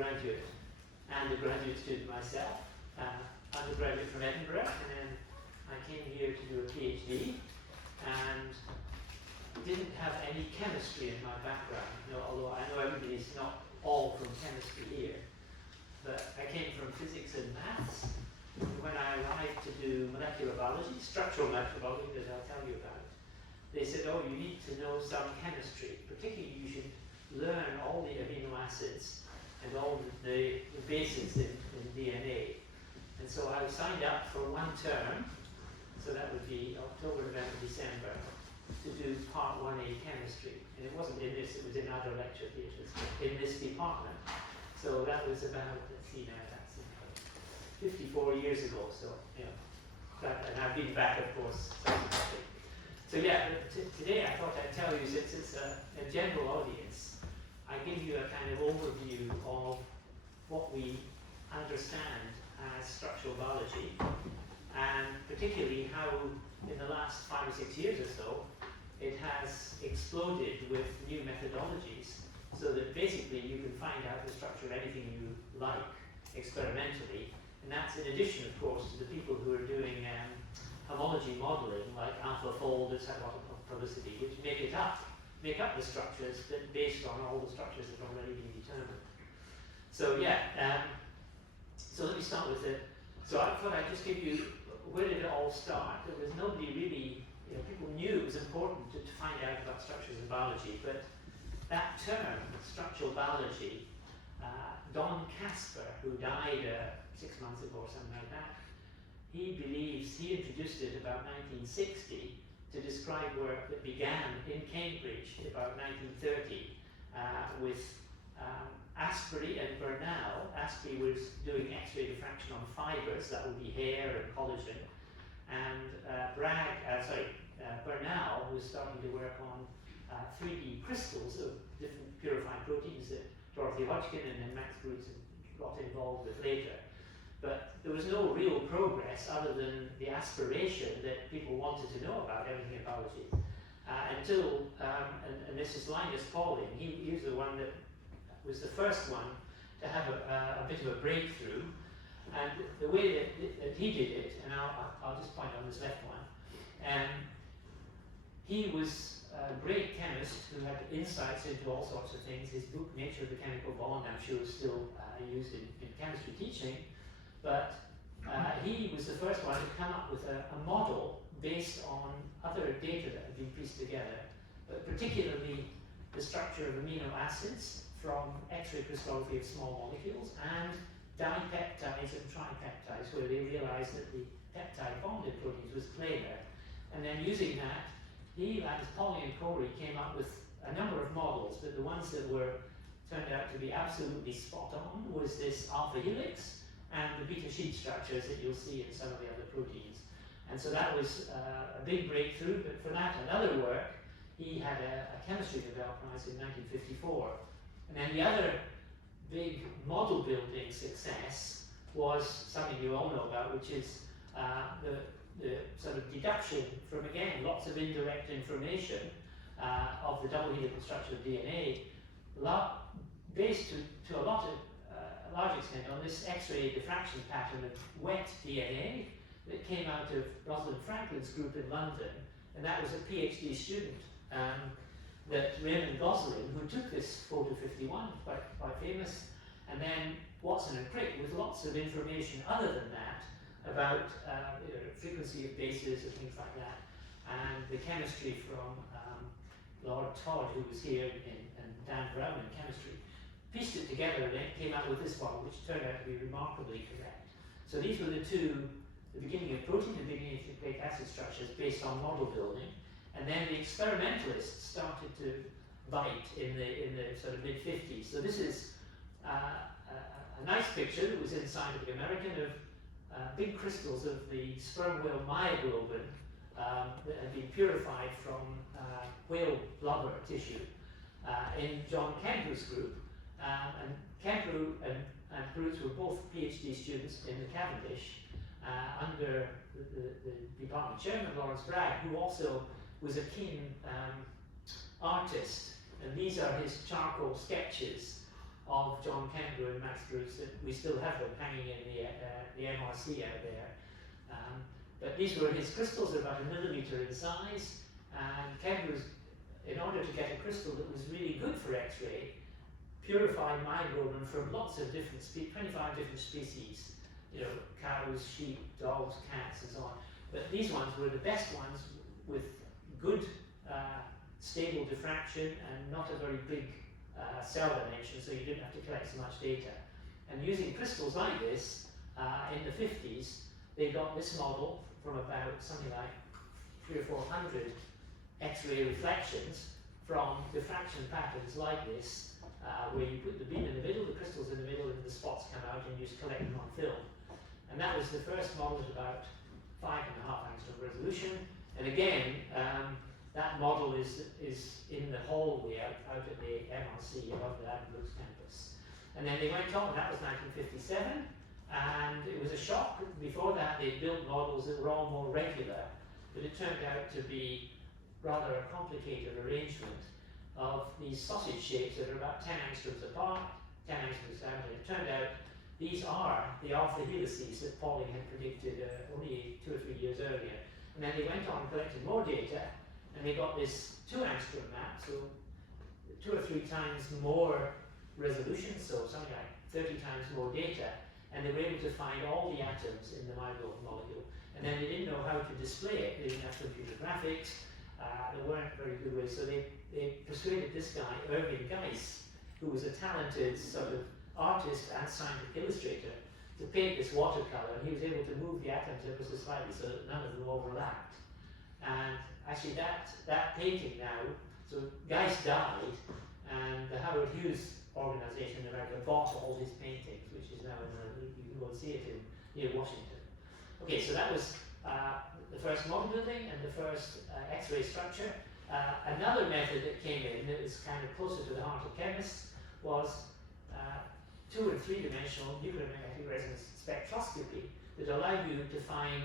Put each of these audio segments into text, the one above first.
undergraduate and a graduate student myself, undergraduate from Edinburgh, and then I came here to do a PhD, and didn't have any chemistry in my background, although I know everybody's not all from chemistry here, but I came from physics and maths. When I arrived to do molecular biology, structural molecular biology, that I'll tell you about, they said, oh, you need to know some chemistry, particularly you should learn all the amino acids and all the bases in DNA. And so I was signed up for one term, so that would be October, November, December, to do part 1A chemistry. And it wasn't in this, it was in other lecture theatres, in this department. So that was about, let's see now, that's 54 years ago, so, you know, and I've been back, of course, subsequently. So yeah, today I thought I'd tell you, since it's a general audience, I give you a kind of overview of what we understand as structural biology, and particularly how in the last 5 or 6 years or so, it has exploded with new methodologies, so that basically you can find out the structure of anything you like experimentally, and that's in addition, of course, to the people who are doing homology modeling, like AlphaFold, that's had a lot of publicity, which make up the structures that based on all the structures that have already been determined. So yeah, so let me start with it. So I thought I'd just give you, where did it all start? There was nobody really, people knew it was important to find out about structures in biology, but that term, structural biology, Don Casper, who died 6 months ago or something like that, he believes he introduced it about 1960 to describe work that began in Cambridge about 1930 with Asprey and Bernal. Asprey was doing X-ray diffraction on fibers, that would be hair and collagen, and Bernal was starting to work on 3D crystals of different purified proteins that Dorothy Hodgkin and then Max Brooks got involved with later. But there was no real progress other than the aspiration that people wanted to know about everything in biology until, and this is Linus Pauling, he was the one that was the first one to have a bit of a breakthrough. And the way that he did it, and I'll just point on this left one, he was a great chemist who had insights into all sorts of things. His book, Nature of the Chemical Bond, I'm sure is still used in chemistry teaching. But he was the first one to come up with a model based on other data that had been pieced together, but particularly the structure of amino acids from X-ray crystallography of small molecules and dipeptides and tripeptides, where they realized that the peptide bonded proteins was planar. And then using that, he, as Pauling and Corey, came up with a number of models, but the ones that turned out to be absolutely spot on was this alpha helix and the beta sheet structures that you'll see in some of the other proteins. And so that was a big breakthrough, but for that and other work, he had a chemistry Nobel Prize in 1954. And then the other big model building success was something you all know about, which is the sort of deduction from, again, lots of indirect information of the double helical structure of DNA, based to a large extent on this X-ray diffraction pattern of wet DNA that came out of Rosalind Franklin's group in London, and that was a PhD student that Raymond Gosling, who took this photo 51, quite famous, and then Watson and Crick with lots of information other than that about frequency of bases and things like that, and the chemistry from Lord Todd, who was here, and Dan Brown in chemistry, pieced it together and then came out with this one, which turned out to be remarkably correct. So these were the beginning of protein and beginning of nucleic acid structures based on model building, and then the experimentalists started to bite in the sort of mid-50s. So this is a nice picture that was in Scientific American of big crystals of the sperm whale myoglobin that had been purified from whale blubber tissue in John Kemperu's group. And Kemperu and Perutz were both PhD students in the Cavendish under the department chairman, Lawrence Bragg, who also was a keen artist. And these are his charcoal sketches of John Kemper and Max Bruce. We still have them hanging in the MRC out there. But these were his crystals, they're about 1 millimeter in size, and Kemper was, in order to get a crystal that was really good for X-ray, purified myoglobin from lots of different 25 different species, you know, cows, sheep, dogs, cats, and so on. But these ones were the best ones with good stable diffraction and not a very big cell dimension, so you didn't have to collect so much data. And using crystals like this, in the 50s, they got this model from about something like 300 or 400 X-ray reflections from diffraction patterns like this, where you put the beam in the middle, the crystals in the middle, and the spots come out, and you just collect them on film. And that was the first model at about 5.5 angstrom resolution. And again, that model is in the hallway out at the MRC above the Adam Brooks campus. And then they went on, that was 1957, and it was a shock. Before that, they built models that were all more regular, but it turned out to be rather a complicated arrangement of these sausage shapes that are about 10 angstroms apart, 10 angstroms diameter. It turned out these are the alpha helices that Pauling had predicted only 2 or 3 years earlier. And then they went on collecting more data, and they got this 2 angstrom map, so 2 or 3 times more resolution, so something like 30 times more data, and they were able to find all the atoms in the myoglobin molecule. And then they didn't know how to display it. They didn't have computer graphics. There weren't very good ways, so they persuaded this guy, Irving Geis, who was a talented sort of artist and scientific illustrator, to paint this watercolor, and he was able to move the atoms ever so slightly so that none of them overlapped. And actually that painting now, so Geis died, and the Howard Hughes organization in America bought all his paintings, which is now you can go and see it near Washington. Okay, so that was the first model building and the first X-ray structure. Another method that came in that was kind of closer to the heart of chemists was 2- and 3-dimensional nuclear magnetic resonance spectroscopy that allowed you to find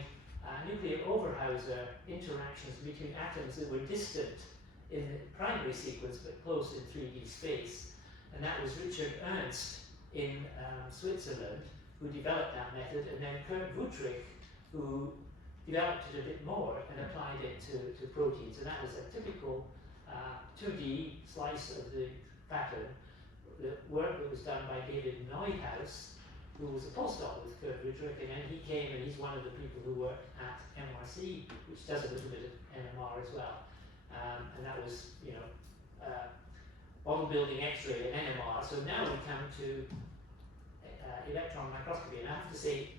nuclear Overhauser interactions between atoms that were distant in the primary sequence but close in 3D space. And that was Richard Ernst in Switzerland who developed that method, and then Kurt Wuttrich who developed it a bit more and applied it to proteins. And that was a typical 2D slice of the pattern. The work that was done by David Neuhaus, who was a postdoc with Kurt Wuttrich, and then he came, and he's one of the people who work at MRC, which does a little bit of NMR as well. And that was, you know, model building X-ray and NMR. So now we come to electron microscopy, and I have to say,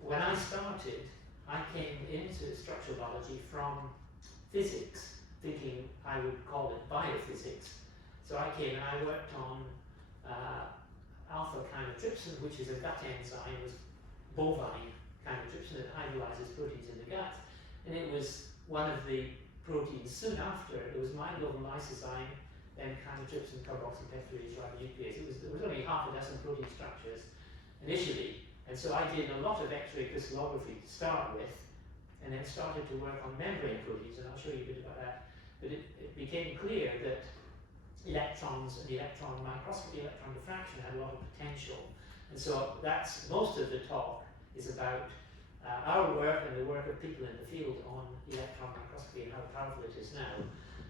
when I started, I came into structural biology from physics, thinking I would call it biophysics. So I came and I worked on alpha chymotrypsin, which is a gut enzyme, was bovine chymotrypsin that hydrolyzes proteins in the gut. And it was one of the proteins soon after. It was myoglobin lysozyme, then chymotrypsin, carboxypeptidase, ribonuclease. There was only half a dozen protein structures initially. And so I did a lot of X-ray crystallography to start with, and then started to work on membrane proteins, and I'll show you a bit about that. But it became clear that electrons and electron microscopy, electron diffraction had a lot of potential. And so that's most of the talk is about our work and the work of people in the field on electron microscopy and how powerful it is now.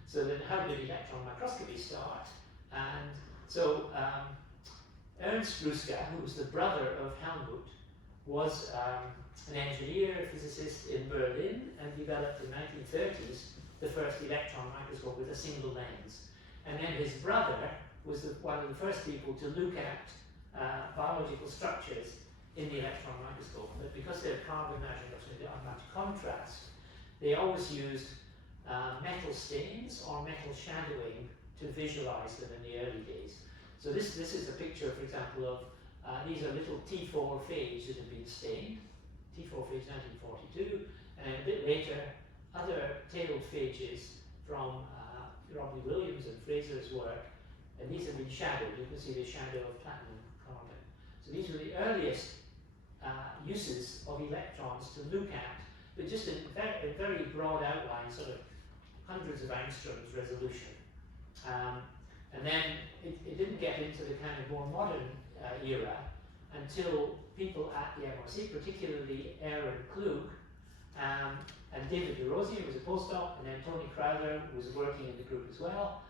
So then how did electron microscopy start? And so Ernst Ruska, who was the brother of Helmut, was an engineer, physicist in Berlin, and developed in the 1930s the first electron microscope with a single lens. And then his brother was one of the first people to look at biological structures in the electron microscope. But because they're carbon nanotubes and they don't have much contrast, they always used metal stains or metal shadowing to visualize them in the early days. So this is a picture, for example, of these are little T4 phage that have been stained. T4 phage 1942, and then a bit later, other tailed phages from Robbie Williams and Fraser's work, and these have been shadowed. You can see the shadow of platinum carbon. So these were the earliest uses of electrons to look at, but just in very broad outline, sort of hundreds of angstroms resolution. And then it didn't get into the kind of more modern era until people at the MRC, particularly Aaron Klug, and David Duvojs was a postdoc, and then Tony Crowther was working in the group as well.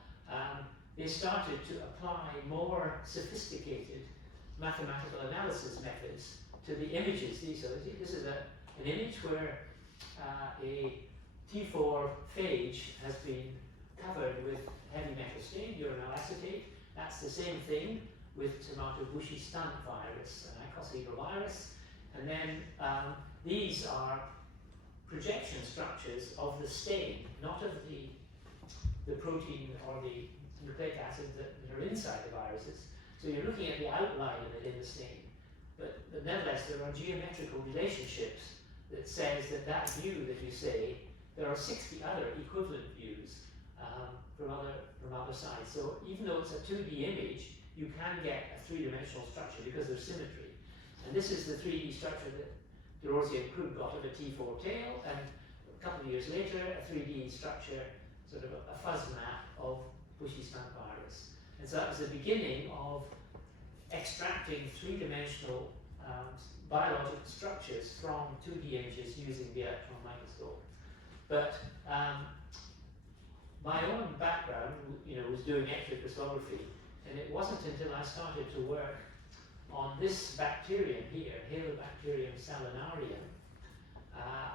They started to apply more sophisticated mathematical analysis methods to the images. This is an image where a T4 phage has been covered with heavy metal stain, uranyl acetate. That's the same thing with tomato bushy stunt virus, an icosahedral virus. And then these are projection structures of the stain, not of the protein or the nucleic acid that are inside the viruses. So you're looking at the outline of it in the stain. But nevertheless, there are geometrical relationships that says that view that you say, there are 60 other equivalent views from other sides. So even though it's a 2D image, you can get a three-dimensional structure because there's symmetry. And this is the 3D structure that Duvojs and Krug got of a T4 tail, and a couple of years later, a 3D structure, sort of a fuzz map of bushy stunt virus. And so that was the beginning of extracting three-dimensional biological structures from 2D images using the electron microscope. But my own background, was doing X-ray crystallography, and it wasn't until I started to work on this bacterium here, Halobacterium salinarium,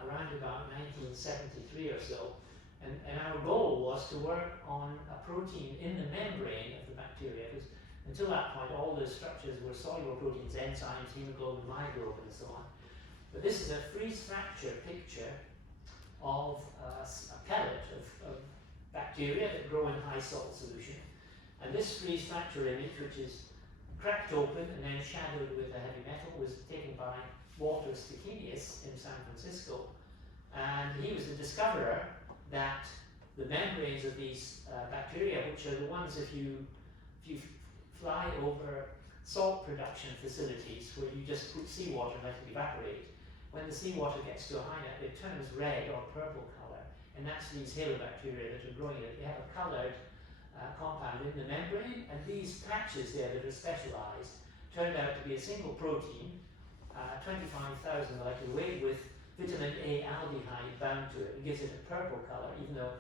around about 1973 or so. And our goal was to work on a protein in the membrane of the bacteria. Because until that point, all the structures were soluble proteins, enzymes, hemoglobin, myoglobin, and so on. But this is a freeze fracture picture of a pellet of bacteria that grow in high salt solution. And this freeze fracture image, which is cracked open and then shadowed with a heavy metal, was taken by Walter Stikenius in San Francisco. And he was the discoverer that the membranes of these bacteria, which are the ones if you fly over salt production facilities where you just put seawater and let it evaporate, when the seawater gets to a high net, it turns red or purple color, and that's these halobacteria that are growing it. They have a colored compound in the membrane, and these patches there that are specialized turned out to be a single protein, 25,000 molecular weight, with vitamin A aldehyde bound to it. It gives it a purple color, even though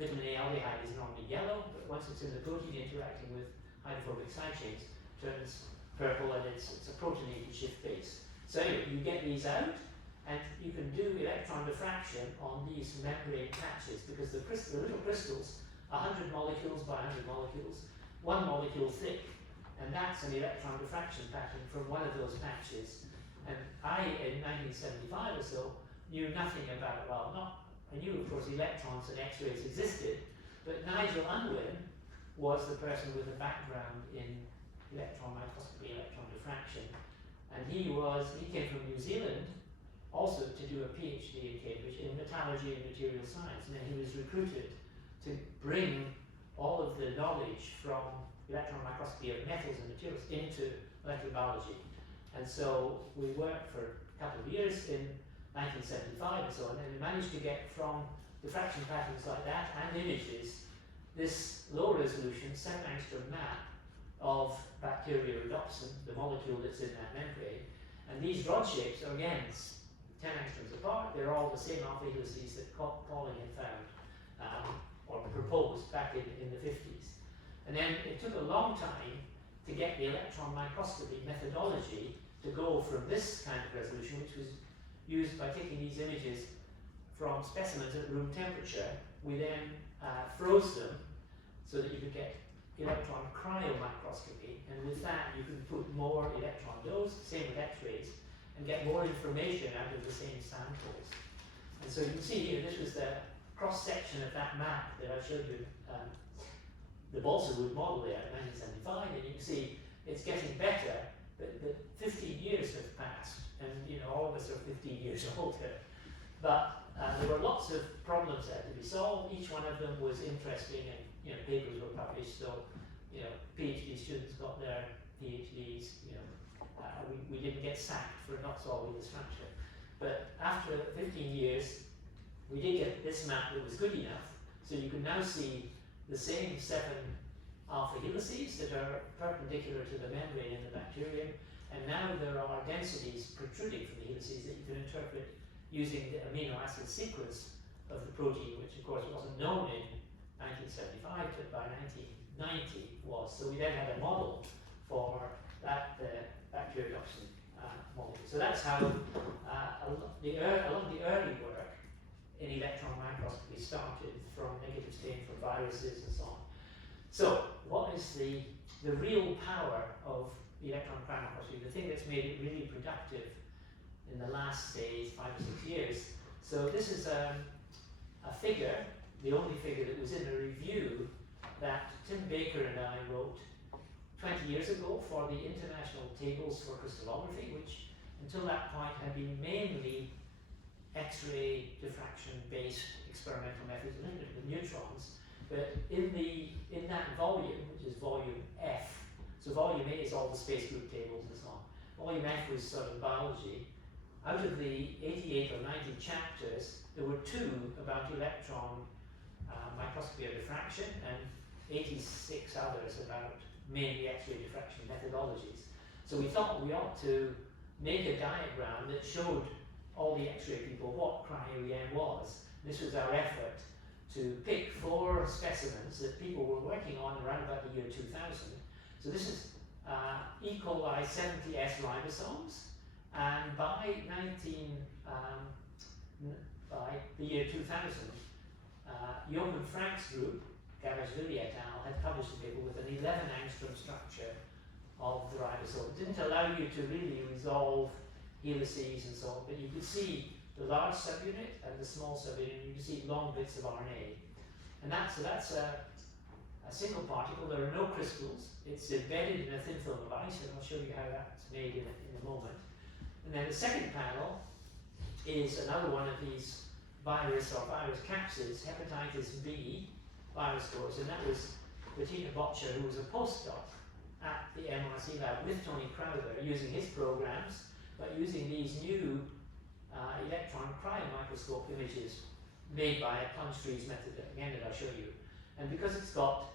vitamin A aldehyde is normally yellow, but once it's in the protein interacting with hydrophobic side chains, turns purple, and it's a proteinated shift base. So anyway, you get these out, and you can do electron diffraction on these membrane patches, because the little crystals, 100 molecules by 100 molecules, 1 molecule thick, and that's an electron diffraction pattern from one of those patches. And I, in 1975 or so, knew nothing about, I knew of course electrons and X-rays existed, but Nigel Unwin was the person with a background in electron microscopy, electron diffraction, and he came from New Zealand also to do a PhD in Cambridge in metallurgy and material science, and then he was recruited to bring all of the knowledge from electron microscopy of metals and materials into molecular biology. And so we worked for a couple of years in 1975 and so on, and we managed to get from diffraction patterns like that and images this low resolution 7 angstrom map of bacteria rhodopsin, the molecule that's in that membrane. And these rod shapes are again 10 angstroms apart. They're all the same alpha helices that Pauling had found or proposed back in the 50s. And then it took a long time to get the electron microscopy methodology to go from this kind of resolution, which was used by taking these images from specimens at room temperature. We then froze them so that you could get electron cryo-microscopy, and with that you could put more electron dose, same with X-rays, and get more information out of the same samples. And so you can see here, this was the cross-section of that map that I showed you, the balsa wood model there in 1975, and you can see it's getting better, but 15 years have passed, and all of us are 15 years older. But there were lots of problems there to be solved. Each one of them was interesting, and papers were published. So PhD students got their PhDs. We didn't get sacked for not solving the structure. But after 15 years, we did get this map that was good enough, so you can now see the same 7 alpha helices that are perpendicular to the membrane in the bacterium, and now there are densities protruding from the helices that you can interpret using the amino acid sequence of the protein, which of course wasn't known in 1975, but by 1990 was. So we then had a model for that bacteriotoxin molecule. So that's how a lot of the early work in electron microscopy started, from negative stain for viruses and so on. So what is the real power of electron cryo-microscopy, the thing that's made it really productive in the last, say, 5 or 6 years? So this is a figure, the only figure that was in a review that Tim Baker and I wrote 20 years ago for the International Tables for Crystallography, which until that point had been mainly X-ray diffraction-based experimental methods, limited with neutrons. But in that volume, which is volume F, so volume A is all the space group tables and so on. Volume F was sort of biology. Out of the 88 or 90 chapters, there were 2 about electron microscopy or diffraction, and 86 others about mainly X-ray diffraction methodologies. So we thought we ought to make a diagram that showed all the X-ray people what cryo-EM was. This was our effort to pick 4 specimens that people were working on around about the year 2000. So this is E. coli 70S ribosomes, and by the year 2000, Jochen Frank's group, Gavashvili et al., had published a paper with an 11 angstrom structure of the ribosome. It didn't allow you to really resolve helices and so on, but you could see the large subunit and the small subunit, and you can see long bits of RNA. And that's a single particle. There are no crystals. It's embedded in a thin film of ice, and I'll show you how that's made in a moment. And then the second panel is another one of these virus or virus capsids, hepatitis B virus cores, and that was Bettina Botcher, who was a postdoc at the MRC lab with Tony Crowther, using his programs, but using these new electron cryo-microscope images made by a plunge-freeze method, again, that I'll show you. And because it's got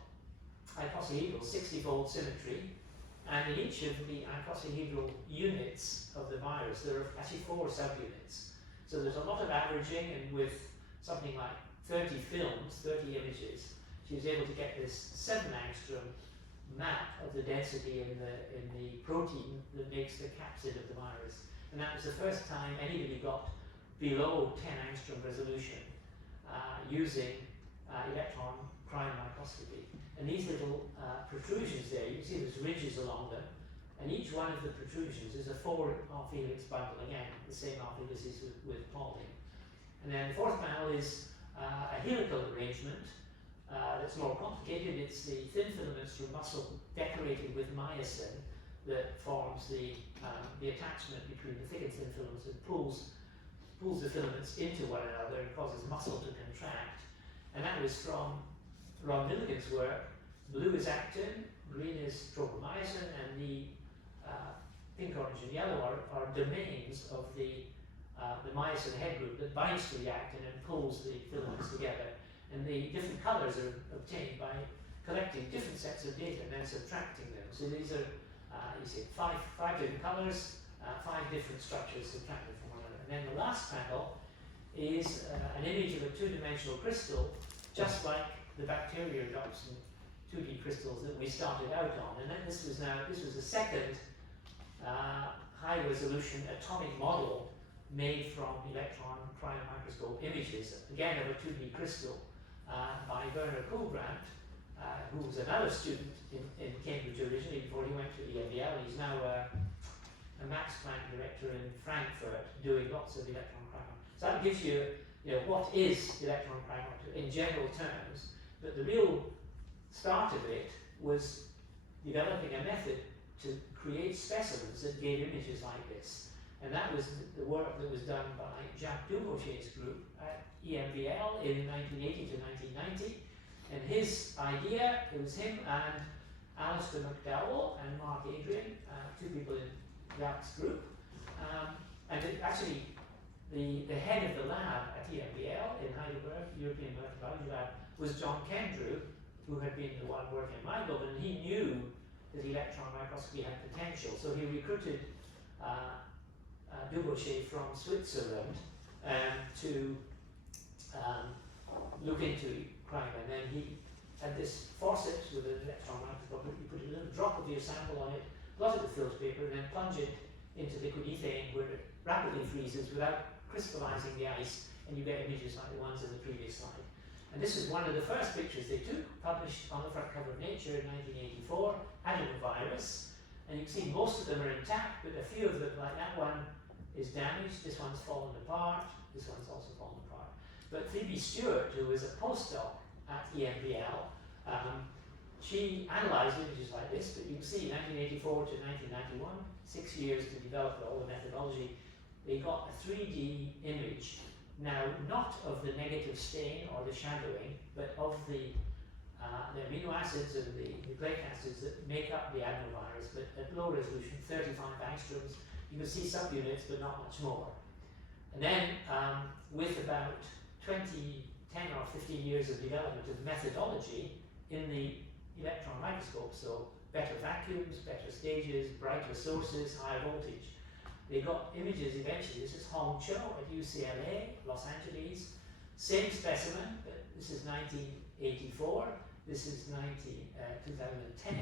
icosahedral 60-fold symmetry, and in each of the icosahedral units of the virus, there are actually 4 subunits. So there's a lot of averaging, and with something like 30 films, 30 images, she was able to get this 7 angstrom map of the density in the protein that makes the capsid of the virus. And that was the first time anybody got below 10 angstrom resolution using electron cryo-microscopy. And these little protrusions there, you can see there's ridges along them, and each one of the protrusions is a 4 alpha helix bundle, again, the same alpha helices with Pauling. And then the 4th panel is a helical arrangement that's more complicated. It's the thin filaments from muscle decorated with myosin that forms the attachment between the thick and thin filaments and pulls the filaments into one another and causes muscle to contract. And that was from Ron Milligan's work. Blue is actin, green is tropomyosin, and the pink, orange, and yellow are domains of the myosin head group that binds to the actin and pulls the filaments together. And the different colors are obtained by collecting different sets of data and then subtracting them. So these are, you see, five different colors, 5 different structures subtracted from one another. And then the last panel is an image of a 2-dimensional crystal, just like the bacteriotoxin 2D crystals that we started out on. And then this was a second high-resolution atomic model made from electron cryo-microscope images, again of a 2D crystal, by Werner Kohlbrandt, who was another student in Cambridge originally before he went to EMBL. He's now a Max Planck director in Frankfurt, doing lots of electron cryo-microscopy. So that gives you, what is electron cryo-microscopy in general terms, but the real start of it was developing a method to create specimens that gave images like this. And that was the work that was done by Jacques Duvojs' group at EMBL in 1980 to 1990. And his idea, it was him and Alistair McDowell and Mark Adrian, 2 people in Jacques' group. And actually, the head of the lab at EMBL in Heidelberg, European Molecular Biology Lab, was John Kendrew, who had been the one working on myoglobin, and he knew that electron microscopy had potential. So he recruited Duvojs from Switzerland to look into cryo. And then he had this forceps with an electron microscope. You put a little drop of your sample on it, blot it with filter paper, and then plunge it into liquid ethane where it rapidly freezes without crystallizing the ice, and you get images like the ones in the previous slide. And this is one of the first pictures they took, published on the front cover of Nature in 1984, adenovirus. And you can see most of them are intact, but a few of them, like that one, is damaged. This one's fallen apart. This one's also fallen apart. But Phoebe Stewart, who was a postdoc at EMPL, she analysed images like this, but you can see 1984 to 1991, 6 years to develop all the methodology. They got a 3D image, now not of the negative stain or the shadowing, but of the amino acids and the nucleic acids that make up the adenovirus, but at low resolution, 35 angstroms. You can see subunits, but not much more. And then, with about 10 or 15 years of development of methodology in the electron microscope, so better vacuums, better stages, brighter sources, higher voltage, they got images eventually. This is Hong Cho at UCLA, Los Angeles. Same specimen, but this is 1984. This is 2010.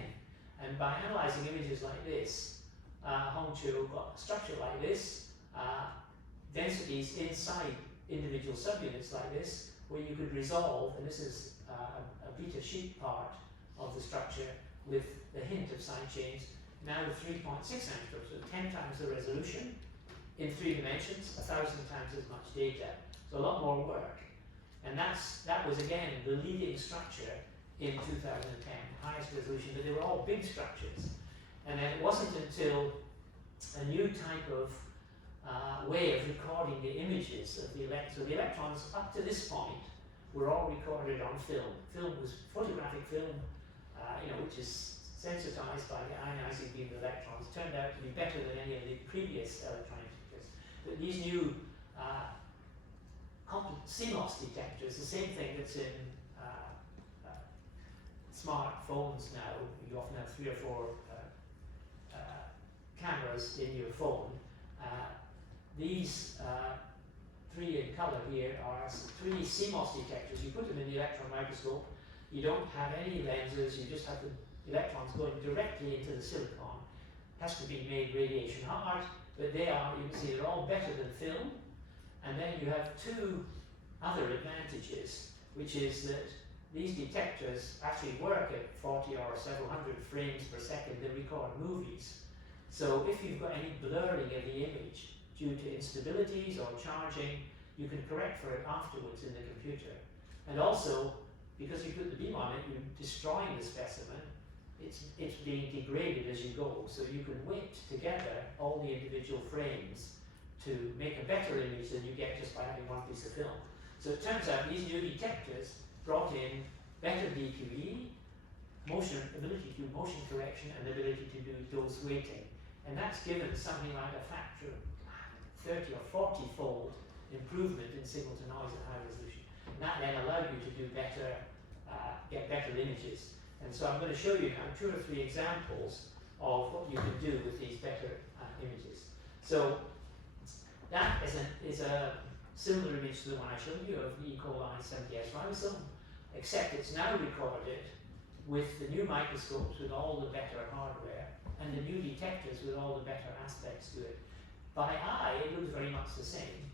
And by analysing images like this, Hong Cho got a structure like this, densities inside individual subunits like this, where you could resolve, and this is a beta sheet part of the structure with the hint of side chains, now with 3.6 angstroms, so 10 times the resolution in 3 dimensions, 1,000 times as much data. So a lot more work. And that was again the leading structure in 2010, highest resolution, but they were all big structures. And then it wasn't until a new type of way of recording the images of the electrons. So the electrons up to this point were all recorded on film. Film was photographic film, which is sensitized by the ionizing beam of electrons, turned out to be better than any of the previous electronic detectors. But these new CMOS detectors, the same thing that's in smartphones now. You often have 3 or 4 cameras in your phone. These 3 in color here are 3 CMOS detectors. You put them in the electron microscope. You don't have any lenses. You just have the electrons going directly into the silicon. Has to be made radiation hard, but they are, you can see, they're all better than film. And then you have 2 other advantages, which is that these detectors actually work at 40 or several hundred frames per second. They record movies. So if you've got any blurring of the image due to instabilities or charging, you can correct for it afterwards in the computer. And also, because you put the beam on it, you're destroying the specimen. It's being degraded as you go, so you can weight together all the individual frames to make a better image than you get just by having one piece of film. So it turns out these new detectors brought in better DQE, ability to do motion correction, and ability to do dose weighting. And that's given something like a factor of 30 or 40-fold improvement in signal to noise at high resolution. And that then allowed you to do better, get better images. And so I'm going to show you now 2 or 3 examples of what you can do with these better images. So that is a similar image to the one I showed you of the E. coli 70S ribosome, except it's now recorded with the new microscopes with all the better hardware and the new detectors with all the better aspects to it. By eye, it looks very much the same,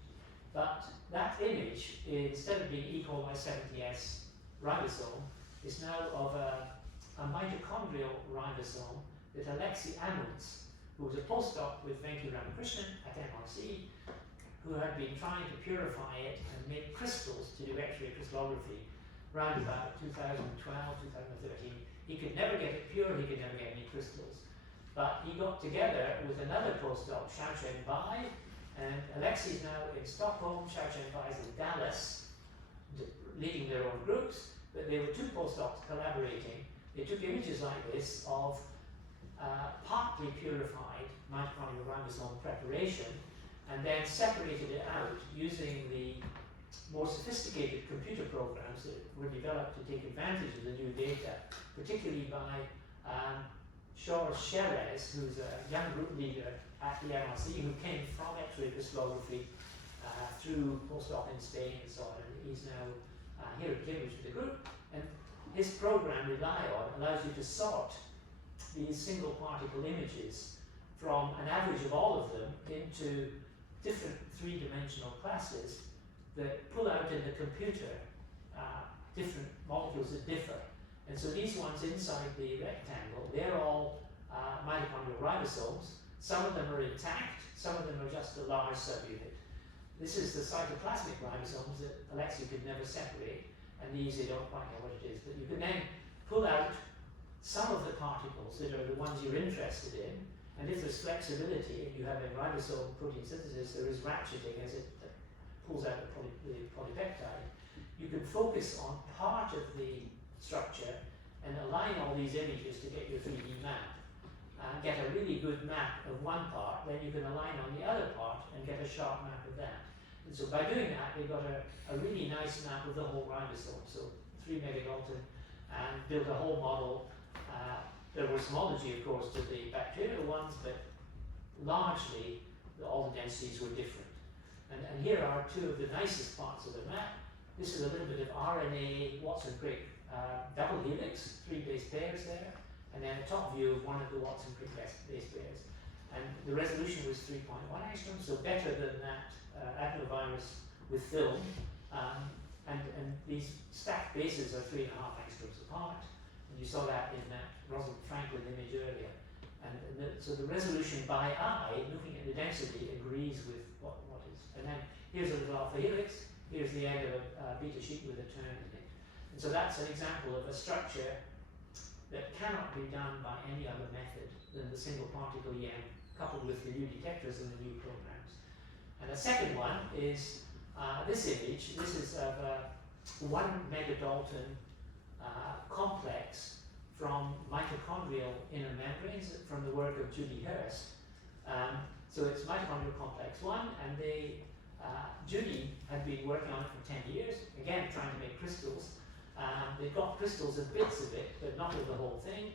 but that image, instead of being E. coli 70S ribosome, is now of a mitochondrial ribosome that Alexei Amunts, who was a postdoc with Venki Ramakrishnan at MRC, who had been trying to purify it and make crystals to do X-ray crystallography around about 2012, 2013. He could never get it pure, he could never get any crystals. But he got together with another postdoc, Xiaochen Bai, and Alexei's now in Stockholm, Xiaochen Bai's in Dallas, leading their own groups, but they were 2 postdocs collaborating. They took images like this of partly purified mitochondrial ribosome preparation and then separated it out using the more sophisticated computer programs that were developed to take advantage of the new data, particularly by George Sherez, who's a young group leader at the MRC, who came from X-ray crystallography through postdoc in Spain and so on, and he's now here at Cambridge with the group. And his program, RelyOn, allows you to sort these single particle images from an average of all of them into different three-dimensional classes that pull out in the computer different molecules that differ. And so these ones inside the rectangle, they're all mitochondrial ribosomes. Some of them are intact, some of them are just a large subunit. This is the cytoplasmic ribosomes that Alexei could never separate, and these they don't quite know what it is. But you can then pull out some of the particles that are the ones you're interested in, and if there's flexibility and you have a ribosome protein synthesis, there is ratcheting as it pulls out the polypeptide. You can focus on part of the structure and align all these images to get your 3D map. Get a really good map of one part, then you can align on the other part and get a sharp map of that. And so by doing that, they got a really nice map of the whole ribosome, so 3 megadalton, and built a whole model. There was homology, of course, to the bacterial ones, but largely all the densities were different. And here are two of the nicest parts of the map. This is a little bit of RNA Watson-Crick double helix, 3 base pairs there, and then a top view of one of the Watson-Crick base pairs. And the resolution was 3.1 angstrom, so better than that adenovirus with film. And these stacked bases are 3.5 angstroms apart. And you saw that in that Rosalind Franklin image earlier. So the resolution by eye, looking at the density, agrees with what is. And then here's a little alpha helix, here's the end of a beta sheet with a turn in it. And so that's an example of a structure that cannot be done by any other method than the single particle EM coupled with the new detectors and the new programs. And the second one is this image. This is of a 1 megadalton complex from mitochondrial inner membranes from the work of Judy Hurst. So it's mitochondrial complex 1, and Judy had been working on it for 10 years, again trying to make crystals. They've got crystals of bits of it, but not of the whole thing.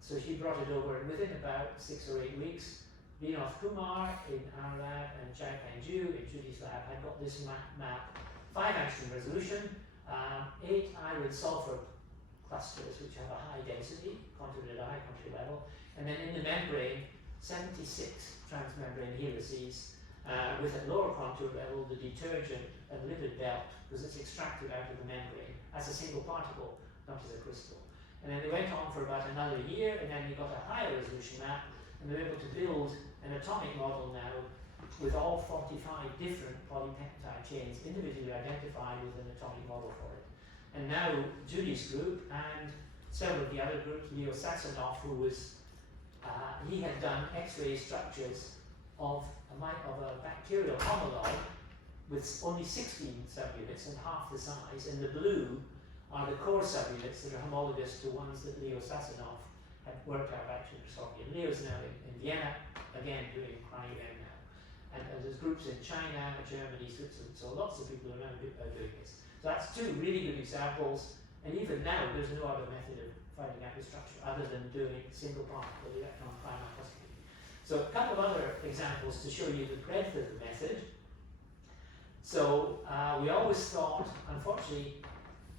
So she brought it over, and within about 6 or 8 weeks, Vinod Kumar in our lab and Chai Panju in Judy's lab had got this map 5 angstrom resolution, 8 iron sulfur clusters which have a high density, contoured at a high contour level, and then in the membrane, 76 transmembrane helices with at lower contour level the detergent and lipid belt, because it's extracted out of the membrane as a single particle, not as a crystal. And then they went on for about another year, and then they got a higher resolution map, and they were able to build an atomic model now with all 45 different polypeptide chains individually identified with an atomic model for it. And now Judy's group and several of the other groups, Leo Sassanoff, who was, he had done X-ray structures of a bacterial homologue with only 16 subunits and half the size, and the blue are the core subunits that are homologous to ones that Leo Sassanoff had worked out back to Microscopy. And Leo's now in Vienna, again doing cryo-EM now. And there's groups in China, Germany, Switzerland, so lots of people are now doing this. So that's 2 really good examples, and even now there's no other method of finding out the structure other than doing single particle electron cryo-microscopy. So a couple of other examples to show you the breadth of the method. So we always thought, unfortunately,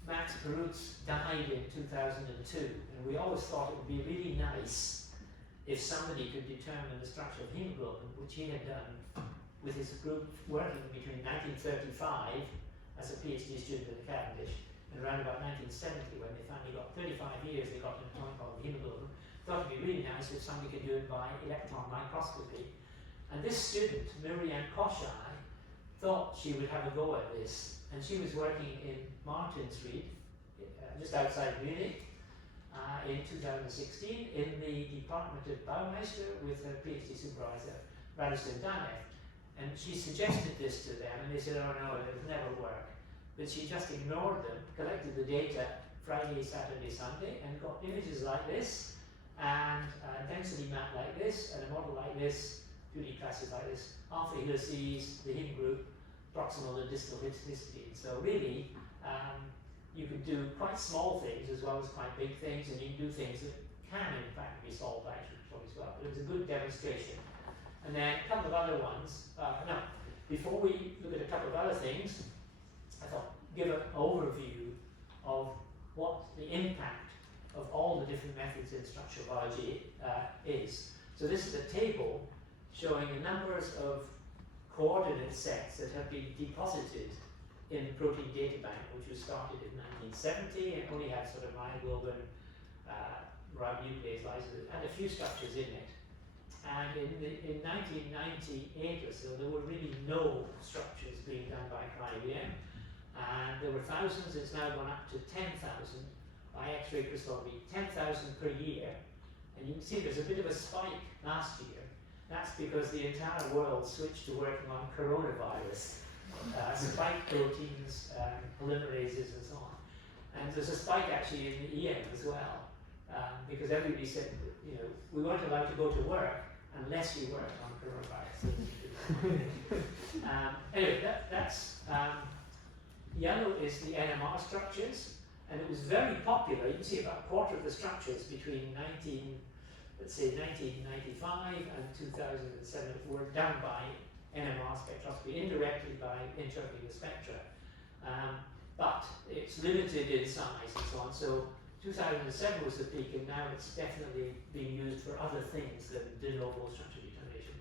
Max Perutz died in 2002, and we always thought it would be really nice if somebody could determine the structure of hemoglobin, which he had done with his group working between 1935 as a PhD student at Cavendish and around about 1970, when they finally got 35 years, they got an atomic model of hemoglobin. Thought it would be really nice if somebody could do it by electron microscopy. And this student, Miriam Koshai, thought she would have a go at this, and she was working in Martinsried, just outside Munich, in 2016 in the Department of Baumeister with her PhD supervisor, Radostin Danev. And she suggested this to them, and they said, oh no, it would never work. But she just ignored them, collected the data Friday, Saturday, Sunday, and got images like this, and a density map like this, and a model like this, 2D classes like this, alpha helices, the heme group, proximal and distal histidine. So really, you could do quite small things as well as quite big things, and you can do things that can in fact be solved by electron as well. But it was a good demonstration. And then a couple of other ones. Now, before we look at a couple of other things, I thought give an overview of what the impact of all the different methods in structural biology is. So this is a table showing the numbers of coordinate sets that have been deposited in the Protein Data Bank, which was started in 1970 and only had sort of myoglobin, ribonuclease, lysis, and a few structures in it. And in 1998 or so, there were really no structures being done by cryo-EM, and there were thousands. It's now gone up to 10,000 by X-ray crystallography, 10,000 per year. And you can see there's a bit of a spike last year. That's because the entire world switched to working on coronavirus, spike proteins, polymerases, and so on. And there's a spike actually in the EM as well, because everybody said, you know, we weren't allowed to go to work unless you worked on coronavirus. Anyway, that's yellow is the NMR structures, and it was very popular. You can see about a quarter of the structures between 1995 and 2007 were done by NMR spectroscopy, indirectly by interpreting the spectra. But it's limited in size and so on. So 2007 was the peak, and now it's definitely being used for other things than de novo structure determination.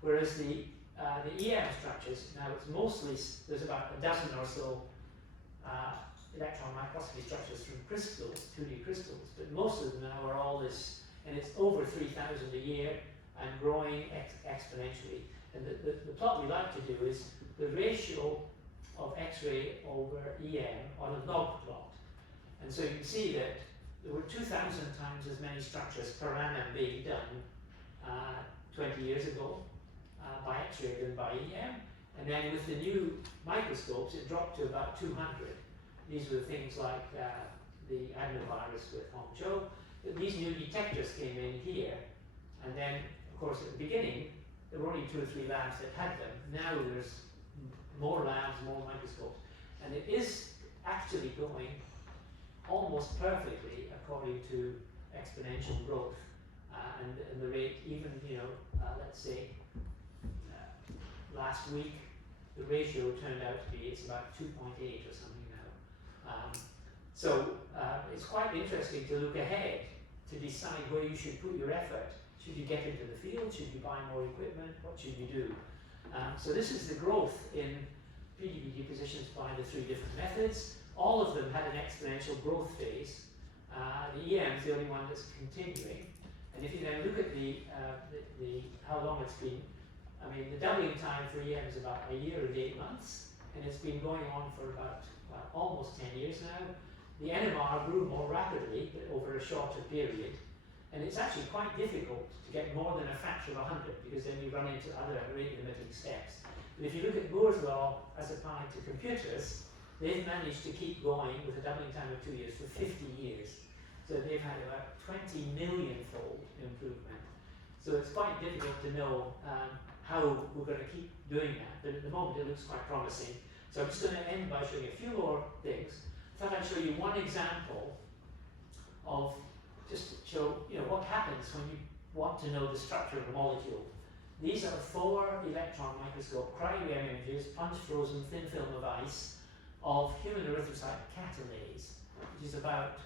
Whereas the EM structures, now it's mostly, there's about a dozen or so electron microscopy structures from crystals, 2D crystals, but most of them now are all this, and it's over 3,000 a year and growing exponentially. And the plot we like to do is the ratio of X-ray over EM on a log plot. And so you can see that there were 2,000 times as many structures per annum being done 20 years ago by X-ray than by EM. And then with the new microscopes, it dropped to about 200. These were things like the adenovirus with Hongzhou. But these new detectors came in here, and then, of course, at the beginning, there were only 2 or 3 labs that had them. Now there's more labs, more microscopes, and it is actually going almost perfectly according to exponential growth, and the rate, even, you know, let's say last week, the ratio turned out to be, it's about 2.8 or something now. So it's quite interesting to look ahead to decide where you should put your effort. Should you get into the field? Should you buy more equipment? What should you do? So this is the growth in PDB depositions by the 3 different methods. All of them had an exponential growth phase. The EM is the only one that's continuing. And if you then look at the how long it's been, I mean, the doubling time for EM is about a year and 8 months, and it's been going on for about almost 10 years now. The NMR grew more rapidly, but over a shorter period. And it's actually quite difficult to get more than a factor of 100, because then you run into other rate-limiting steps. But if you look at Moore's law as applied to computers, they've managed to keep going with a doubling time of 2 years for 50 years. So they've had about 20 million-fold improvement. So it's quite difficult to know how we're going to keep doing that. But at the moment, it looks quite promising. So I'm just going to end by showing a few more things. I thought I'd show you one example of, just to show, you know, what happens when you want to know the structure of a molecule. These are 4 electron microscope cryo-EM images, plunge-frozen thin film of ice, of human erythrocyte catalase, which is about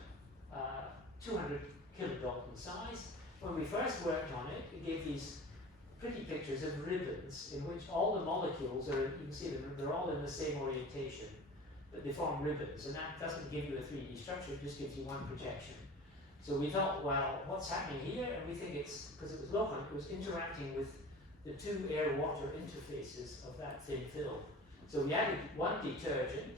200 kilodalton size. When we first worked on it, it gave these pretty pictures of ribbons in which all the molecules are, you can see them, they're all in the same orientation, but they form ribbons, and that doesn't give you a 3D structure, it just gives you one projection. So we thought, well, what's happening here? And we think it's, because it was local, it was interacting with the 2 air-water interfaces of that thin film. So we added one detergent,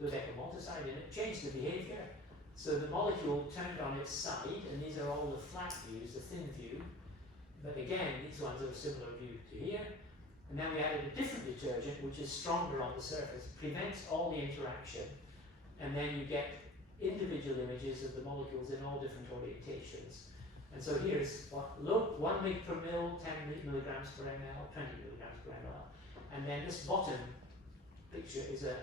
multicide, and it changed the behavior. So the molecule turned on its side, and these are all the flat views, the thin view. But again, these ones are a similar view to here. And then we added a different detergent, which is stronger on the surface, prevents all the interaction, and then you get individual images of the molecules in all different orientations. And so here's what, look, 1 mg per mil, 10 milligrams per ml, 20 milligrams per ml. And then this bottom picture is a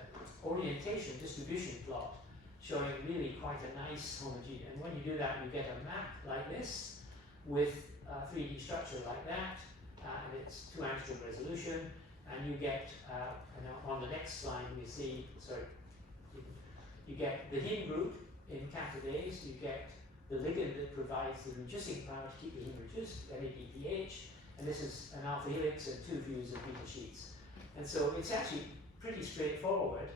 orientation distribution plot showing really quite a nice homogeneous. And when you do that, you get a map like this with a 3D structure like that, and it's 2 angstrom resolution, and you get, and on the next slide we see, you get the heme group in catalase, you get the ligand that provides the reducing power to keep the heme reduced, NADPH, and this is an alpha helix and 2 views of beta sheets. And so it's actually pretty straightforward,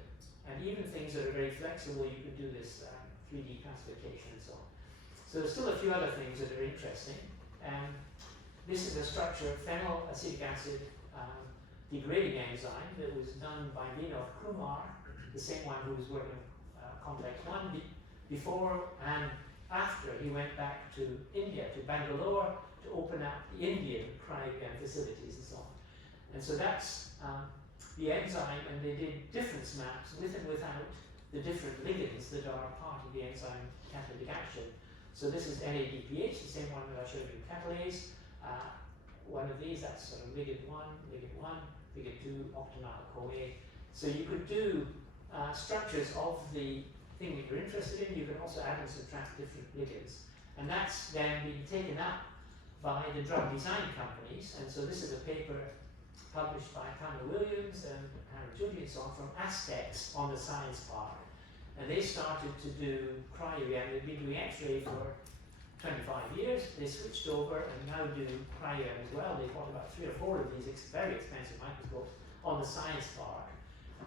and even things that are very flexible, you can do this 3D classification and so on. So there's still a few other things that are interesting. This is a structure of phenylacetic acid degrading enzyme that was done by Vinod Kumar, the same one who was working on complex 1 before and after he went back to India, to Bangalore, to open up the Indian cryo-EM facilities and so on. And so that's the enzyme, and they did difference maps with and without the different ligands that are part of the enzyme catalytic action. So this is NADPH, the same one that I showed you in catalase. One of these, that's sort of ligand 1, ligand 2, octonyl-CoA. So you could do structures of the thing that you're interested in. You can also add and subtract different ligands. And that's then been taken up by the drug design companies. And so this is a paper published by Pamela Williams and Hannah Judy and so on from AZTEC on the Science Park. And they started to do cryo-EM. They've been doing X-ray for 25 years. They switched over and now do cryo-EM as well. They bought about 3 or 4 of these very expensive microscopes on the Science Park.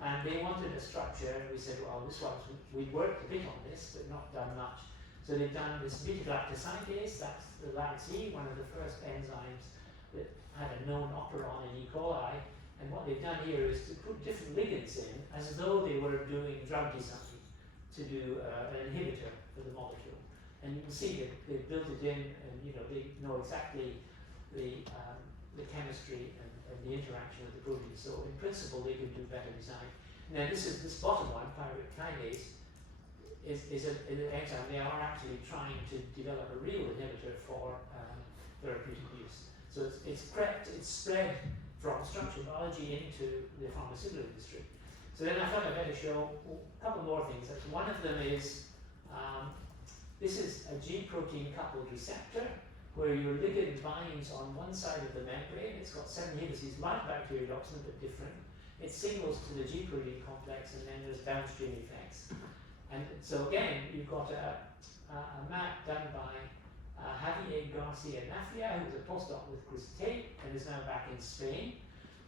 And they wanted a structure, and we said, well, this one, we'd worked a bit on this, but not done much. So they've done this beta-galactosidase, that's the LAC, one of the first enzymes that had a known operon in E. coli. And what they've done here is to put different ligands in as though they were doing drug design to do an inhibitor for the molecule. And you can see that they've built it in, and they know exactly the chemistry and the interaction with the protein. So in principle, they can do better design. Now this bottom one, pyruvate kinase, is an enzyme. They are actually trying to develop a real inhibitor for therapeutic use. So it's spread from structural biology into the pharmaceutical industry. So then I thought I'd better show a couple more things. One of them is, this is a Gproteincoupled receptor, where your ligand binds on one side of the membrane. It's got 7 helices, like bacteriodoxin, but different. It signals to the G protein complex, and then there's downstream effects. And so again, you've got a map done by Javier Garcia Nafia, who was a postdoc with Gproteincoupled and is now back in Spain.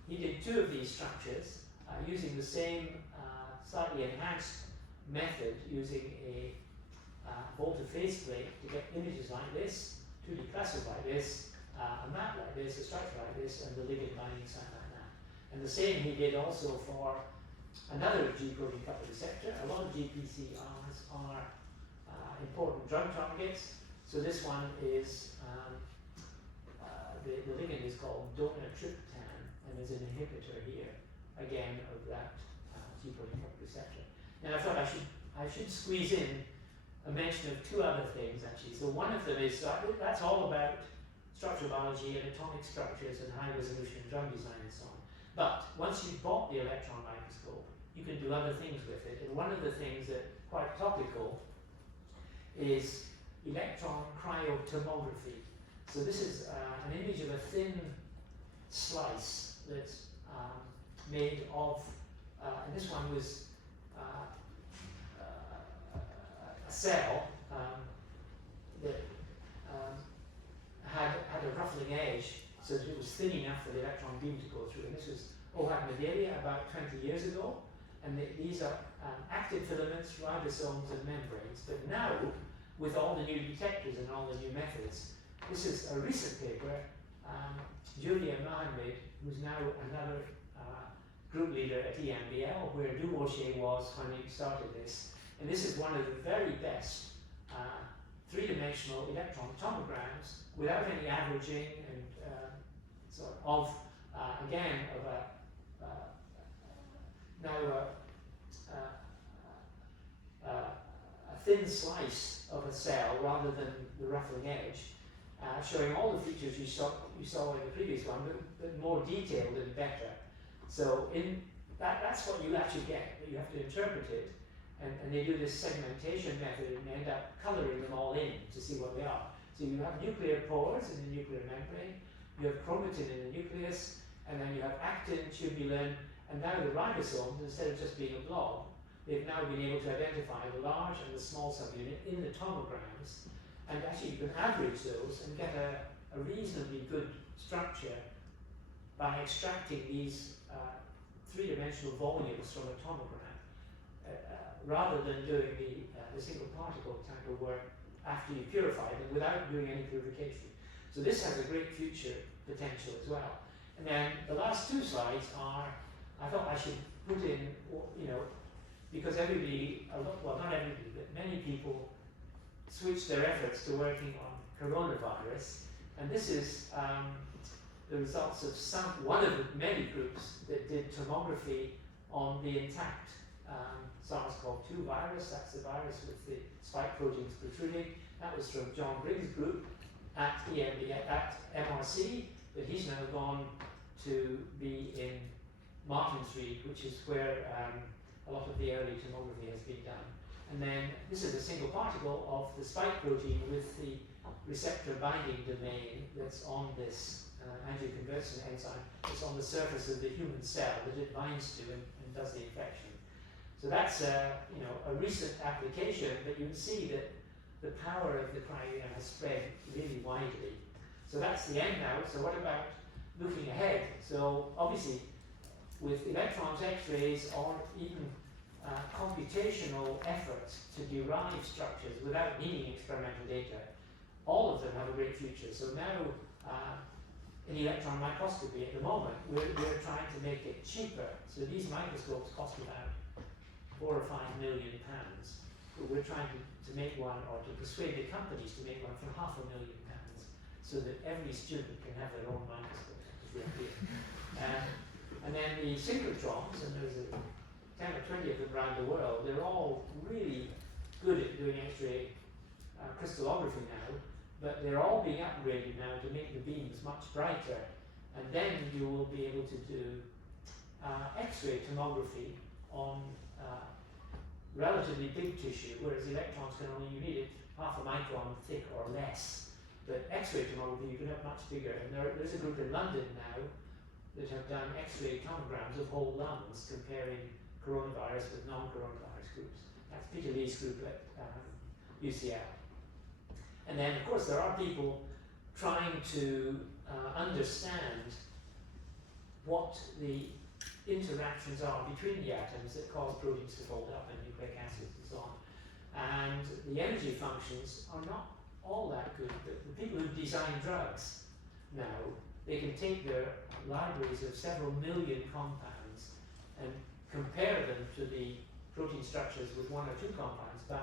He did 2 of these structures using the same slightly enhanced method, using a voltage-phase plate to get images like this, 2D clusters like this, a map like this, a structure like this, and the ligand binding site like that. And the same he did also for another G protein coupled receptor. A lot of GPCRs are important drug targets. So this one is, the ligand is called donor-tryptan, and there's an inhibitor here, again, of that G protein coupled receptor. Now I thought I should squeeze in a mention of 2 other things actually. So one of them is, that's all about structural biology and atomic structures and high resolution drug design and so on. But once you've bought the electron microscope, you can do other things with it. And one of the things that quite topical is electron cryotomography. So this is an image of a thin slice that's made of, and this one was a cell that had a ruffling edge so that it was thin enough for the electron beam to go through. And this was OHAC Madelia about 20 years ago. And these are active filaments, ribosomes, and membranes. But now, with all the new detectors and all the new methods, this is a recent paper. Julia Mohammed, who's now another group leader at EMBL, where Duvojs was when we started this. And this is one of the very best 3-dimensional electron tomograms without any averaging and sort of, again, of a thin slice of a cell rather than the ruffling edge, showing all the features you saw in the previous one, but more detailed and better. So that's what you actually get, but you have to interpret it. And they do this segmentation method and end up coloring them all in to see what they are. So you have nuclear pores in the nuclear membrane, you have chromatin in the nucleus, and then you have actin, tubulin, and now the ribosomes, instead of just being a blob, they've now been able to identify the large and the small subunit in the tomograms, and actually you can average those and get a reasonably good structure by extracting these three-dimensional volumes from a tomogram, rather than doing the single particle type of work after you purify them without doing any purification. So this has a great future potential as well. And then the last two slides are, I thought I should put in, because everybody, well not everybody, but many people switched their efforts to working on coronavirus. And this is the results of one of the many groups that did tomography on the intact SARS-CoV-2 virus. That's the virus with the spike proteins protruding. That was from John Briggs' group at MRC, but he's now gone to be in Martinsried, which is where a lot of the early tomography has been done. And then this is a single particle of the spike protein with the receptor binding domain that's on this angioconversion enzyme. It's on the surface of the human cell that it binds to and does the infection. So that's a recent application, but you can see that the power of the cryo-EM has spread really widely. So that's the end now. So what about looking ahead? So obviously, with electrons, X-rays, or even computational efforts to derive structures without needing experimental data, all of them have a great future. So now, in electron microscopy at the moment, we're trying to make it cheaper. So these microscopes cost about £4 or £5 million. But we're trying to make one, or to persuade the companies to make one for £500,000, so that every student can have their own microscope. And then the synchrotrons, and there's 10 or 20 of them around the world, they're all really good at doing X-ray crystallography now, but they're all being upgraded now to make the beams much brighter. And then you will be able to do X-ray tomography on relatively big tissue, whereas electrons you need it half a micron thick or less. But X-ray tomography you can have much bigger. And there's a group in London now that have done X-ray tomograms of whole lungs, comparing coronavirus with non-coronavirus groups. That's Peter Lee's group at UCL. And then, of course, there are people trying to understand what the interactions are between the atoms that cause proteins to fold up and nucleic acids and so on. And the energy functions are not all that good. The people who design drugs now, they can take their libraries of several million compounds and compare them to the protein structures with one or two compounds bound,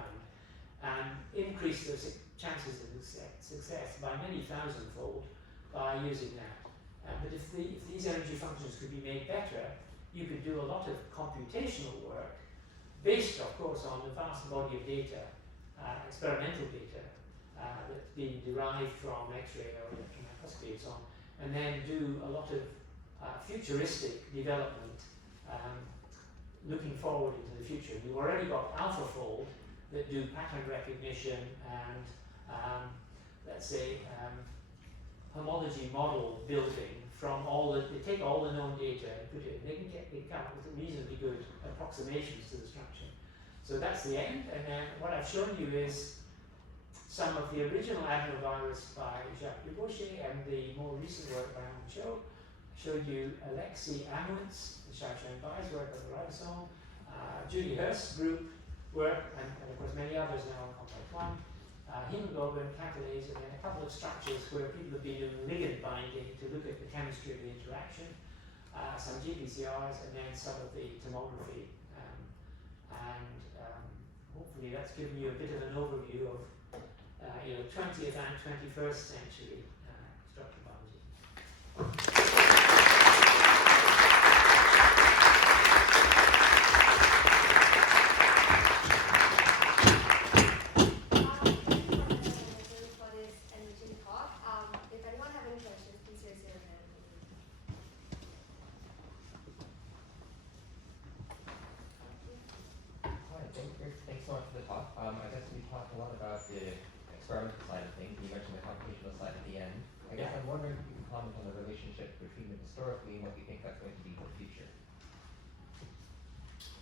and increase their chances of success by many thousandfold by using that. But if these energy functions could be made better, you could do a lot of computational work based, of course, on the vast body of data, experimental data, that's being derived from X-ray or electron microscopy and so on, and then do a lot of futuristic development, looking forward into the future. We've already got AlphaFold that do pattern recognition and, let's say, homology model building from they take all the known data and put it, and they come up with reasonably good approximations to the structure. So that's the end, and then what I've shown you is some of the original adenovirus by Jacques Duvojs and the more recent work by Alan Cho. I showed you Alexei Amwitz and Xiaochen Bai's work on the ribosome, Judy Hurst's group work, and of course many others now on complex 1, hemoglobin, catalase, and then a couple of structures where people have been doing ligand binding to look at the chemistry of the interaction, some GPCRs, and then some of the tomography. Hopefully that's given you a bit of an overview of 20th and 21st century structural biology. the experimental side of things, and you mentioned the computational side at the end. I guess I'm wondering if you can comment on the relationship between them historically and what you think that's going to be for the future.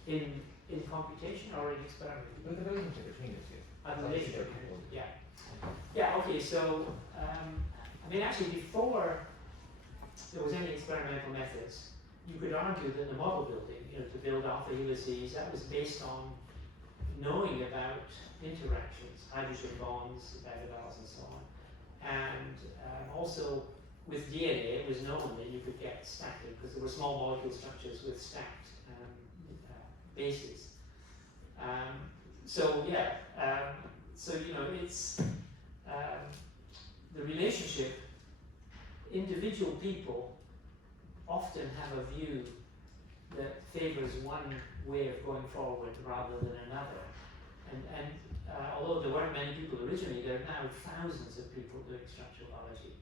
In computation or in experiment? The relationship between the two. The relationship between, yeah. Yeah, okay, so, I mean, actually, before there was any experimental methods, you could argue that the model building, to build alpha helices, that was based on knowing about interactions, hydrogen bonds, van der Waals, and so on. And also, with DNA, it was known that you could get stacking, because there were small molecule structures with stacked bases. So it's the relationship. Individual people often have a view that favors one way of going forward rather than another. And although there weren't many people originally, there are now thousands of people doing structural biology.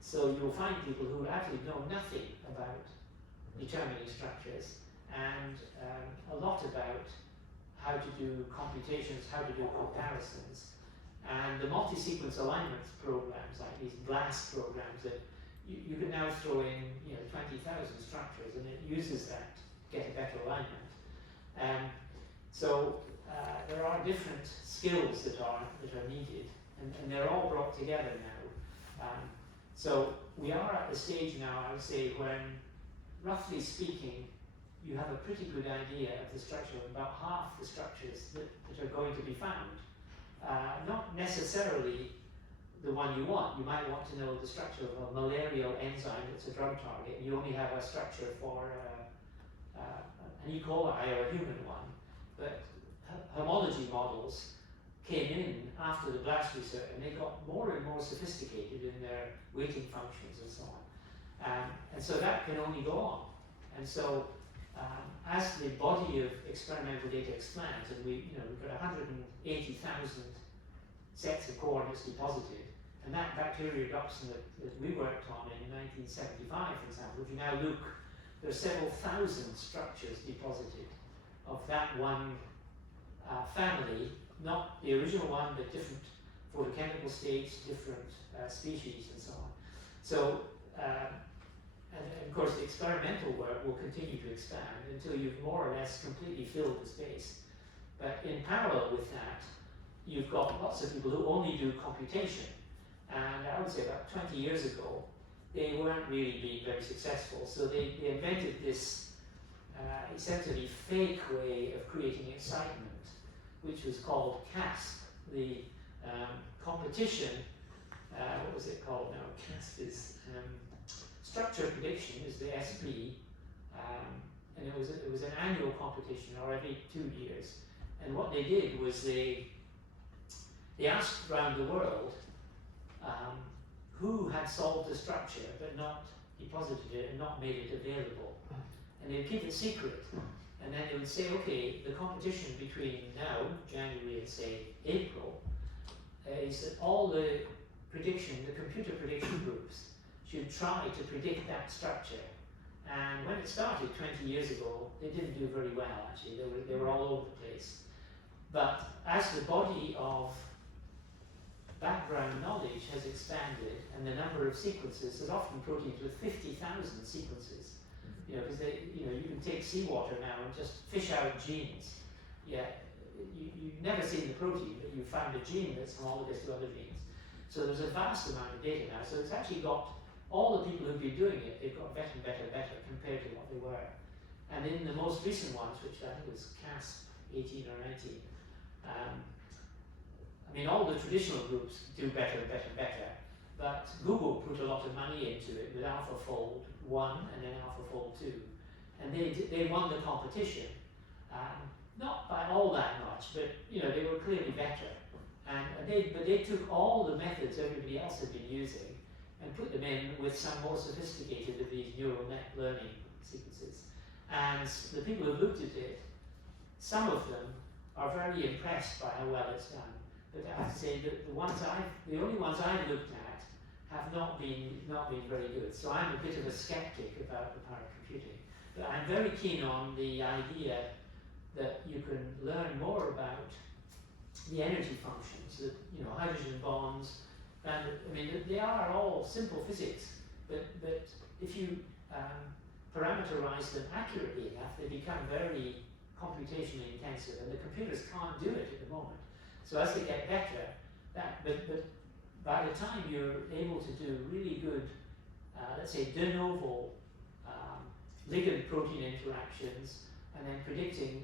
So you'll find people who actually know nothing about determining structures and a lot about how to do computations, how to do comparisons. And the multi-sequence alignment programs, like these BLAST programs, that you can now throw in 20,000 structures, and it uses that to get a better alignment. So there are different skills that are needed, and they're all brought together now. So we are at the stage now, I would say, when, roughly speaking, you have a pretty good idea of the structure of about half the structures that are going to be found. Not necessarily the one you want. You might want to know the structure of a malarial enzyme that's a drug target, and you only have a structure for an E. coli or a human one. But homology models came in after the BLAST research, and they got more and more sophisticated in their weighting functions and so on. And so that can only go on. And so as the body of experimental data expands, and we've got 180,000 sets of coordinates deposited, and that bacteriodoxin that we worked on in 1975, for example, if you now look, there are several thousand structures deposited of that one family, not the original one, but different photochemical states, different species, and so on. So, and of course, the experimental work will continue to expand until you've more or less completely filled the space. But in parallel with that, you've got lots of people who only do computation. And I would say about 20 years ago, they weren't really being very successful. So they invented this essentially fake way of creating excitement, which was called CASP. The competition, what was it called now? CASP is structure prediction, is the SP, and it was an annual competition, or every 2 years. And what they did was they asked around the world who had solved the structure but not deposited it and not made it available. And they'd keep it secret. And then they would say, okay, the competition between now, January, and say April, is that all the computer prediction groups should try to predict that structure. And when it started 20 years ago, they didn't do very well, actually. They were all over the place. But as the body of background knowledge has expanded, and the number of sequences, there's often proteins with 50,000 sequences. Because you can take seawater now and just fish out genes. Yeah, you've never seen the protein, but you found a gene that's homologous to other genes. So there's a vast amount of data now. So it's actually got all the people who've been doing it, they've got better and better and better compared to what they were. And in the most recent ones, which I think was CASP 18 or 19, I mean, all the traditional groups do better and better and better, but Google put a lot of money into it with AlphaFold 1 and then AlphaFold 2. And they won the competition, not by all that much, but they were clearly better. But they took all the methods everybody else had been using and put them in with some more sophisticated of these neural net learning sequences. And the people who looked at it, some of them are very impressed by how well it's done. But I have to say that the only ones I've looked at have not been very good. So I'm a bit of a skeptic about the power of computing. But I'm very keen on the idea that you can learn more about the energy functions, the hydrogen bonds, and I mean they are all simple physics, but if you parameterize them accurately enough, they become very computationally intensive, and the computers can't do it at the moment. So as they get better, but by the time you're able to do really good, let's say de novo ligand-protein interactions, and then predicting,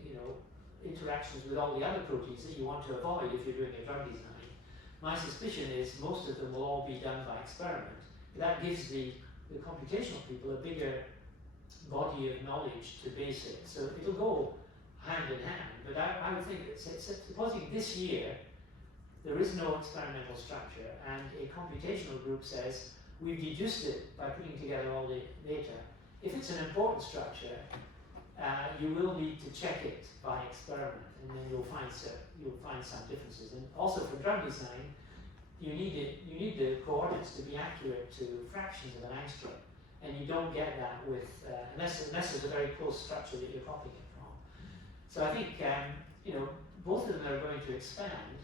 interactions with all the other proteins that you want to avoid if you're doing a drug design, my suspicion is most of them will all be done by experiment. That gives the computational people a bigger body of knowledge to base it. So it'll go hand in hand, but I would think that supposing this year there is no experimental structure and a computational group says we've deduced it by putting together all the data, if it's an important structure, you will need to check it by experiment, and then you'll find some differences. And also for drug design, you need the coordinates to be accurate to fractions of an angstrom, and you don't get that with unless there's a very close structure that you're copying it from. So I think both of them are going to expand,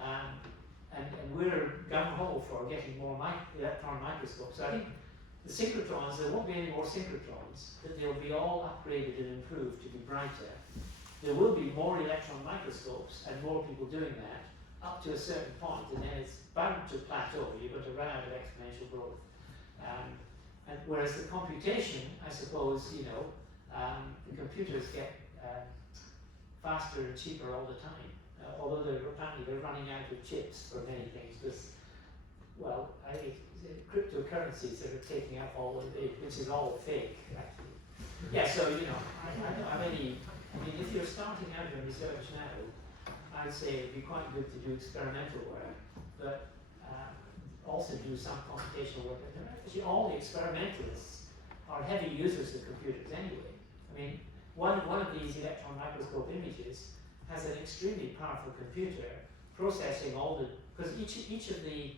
and we're gung-ho for getting more electron microscopes. So I think the synchrotrons, there won't be any more synchrotrons, but they'll be all upgraded and improved to be brighter. There will be more electron microscopes and more people doing that up to a certain point, and then it's bound to plateau. You're going to run out of exponential growth. And whereas the computation, I suppose, the computers get faster and cheaper all the time. Although apparently they're running out of chips for many things, because, well, cryptocurrencies that are taking up all of it, which is all fake, actually. Yeah, so, I don't have any, if you're starting out in research now, I'd say it'd be quite good to do experimental work, but also do some computational work. Actually, all the experimentalists are heavy users of computers anyway. One of these electron microscope images has an extremely powerful computer processing all the, because each of the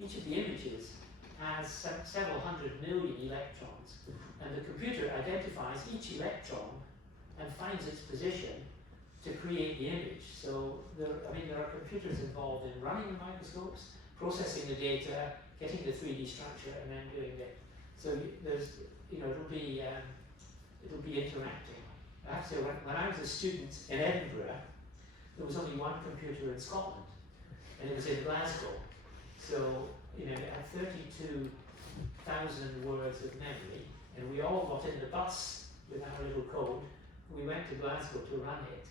images has several hundred million electrons, and the computer identifies each electron and finds its position to create the image. So there are computers involved in running the microscopes, processing the data, getting the 3D structure, and then doing it. So it'll be interacting. I have to say, when I was a student in Edinburgh, there was only one computer in Scotland, and it was in Glasgow. So it had 32,000 words of memory, and we all got in the bus with our little code. We went to Glasgow to run it,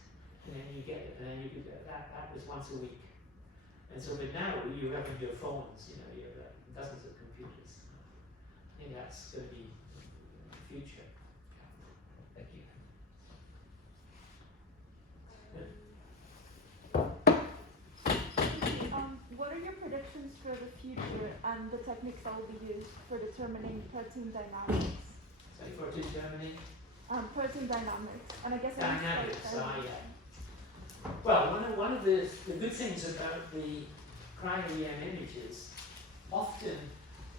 and then you get it, and then you could that was once a week. And so, but now you have in your phones, you have dozens of computers. I think that's going to be the future. Thank you. What are your predictions for the future and the techniques that will be used for determining protein dynamics? Sorry, for determining? Protein dynamics, and I guess dynamics. Well, one of the good things about the cryo-EM images, often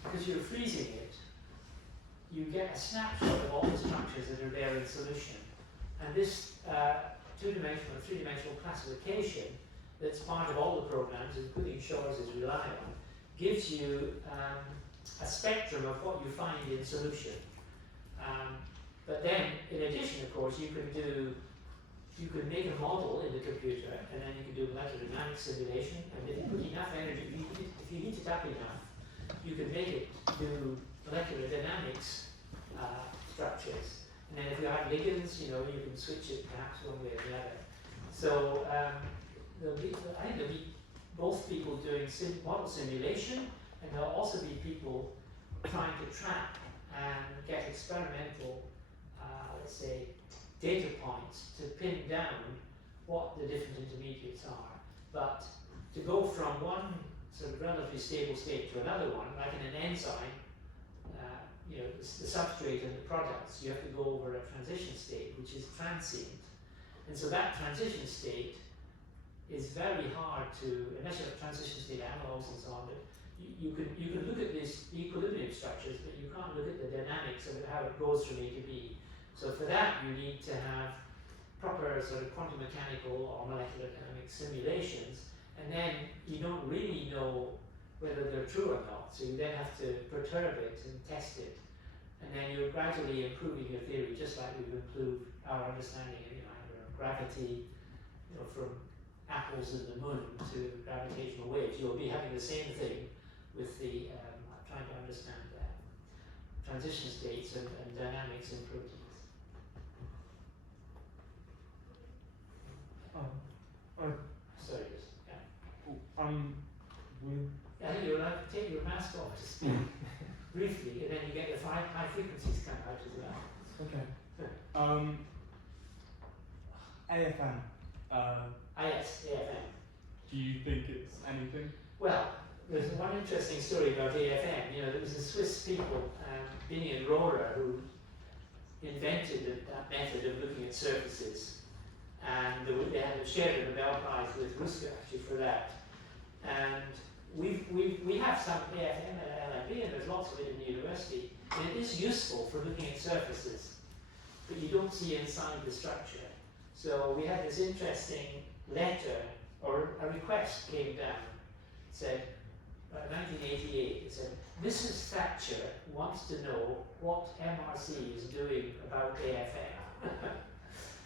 because you're freezing it, you get a snapshot of all the structures that are there in solution, and this two-dimensional or three-dimensional classification that's part of all the programs, including Shaw's rely on, gives you a spectrum of what you find in solution. But then, in addition, of course, you can make a model in the computer, and then you can do molecular dynamics simulation, and if you put enough energy, if you heat it up enough, you can make it do molecular dynamics structures. And then if you have ligands, you can switch it perhaps one way or the other. So I think there'll be both people doing model simulation, and there'll also be people trying to trap and get experimental, let's say, data points to pin down what the different intermediates are. But to go from one sort of relatively stable state to another one, like in an enzyme, the substrate and the products, you have to go over a transition state, which is transient. And so that transition state is very hard to, unless you have transition state analogs and so on, but you can look at these equilibrium structures, but you can't look at the dynamics of how it goes from A to B. So for that, you need to have proper sort of quantum mechanical or molecular dynamic simulations, and then you don't really know whether they're true or not, so you then have to perturb it and test it, and then you're gradually improving your theory, just like we've improved our understanding of gravity, from apples in the moon to gravitational waves. You'll be having the same thing with the trying to understand transition states and dynamics in proteins. Sorry, yeah. I think you're allowed to take your mask off to speak briefly, and then you get the high frequencies come out as well. Okay. AFM. Yes, AFM. Do you think it's anything? Well, there's one interesting story about AFM. There was a Swiss people, Binny and Rohrer, who invented that method of looking at surfaces, and they had shared a Nobel Prize with Ruska actually for that. And we have some AFM at LMB, and there's lots of it in the university, and it is useful for looking at surfaces, but you don't see inside the structure. So we had this interesting letter, or a request came down, said, 1988, it said, Mrs. Thatcher wants to know what MRC is doing about AFM.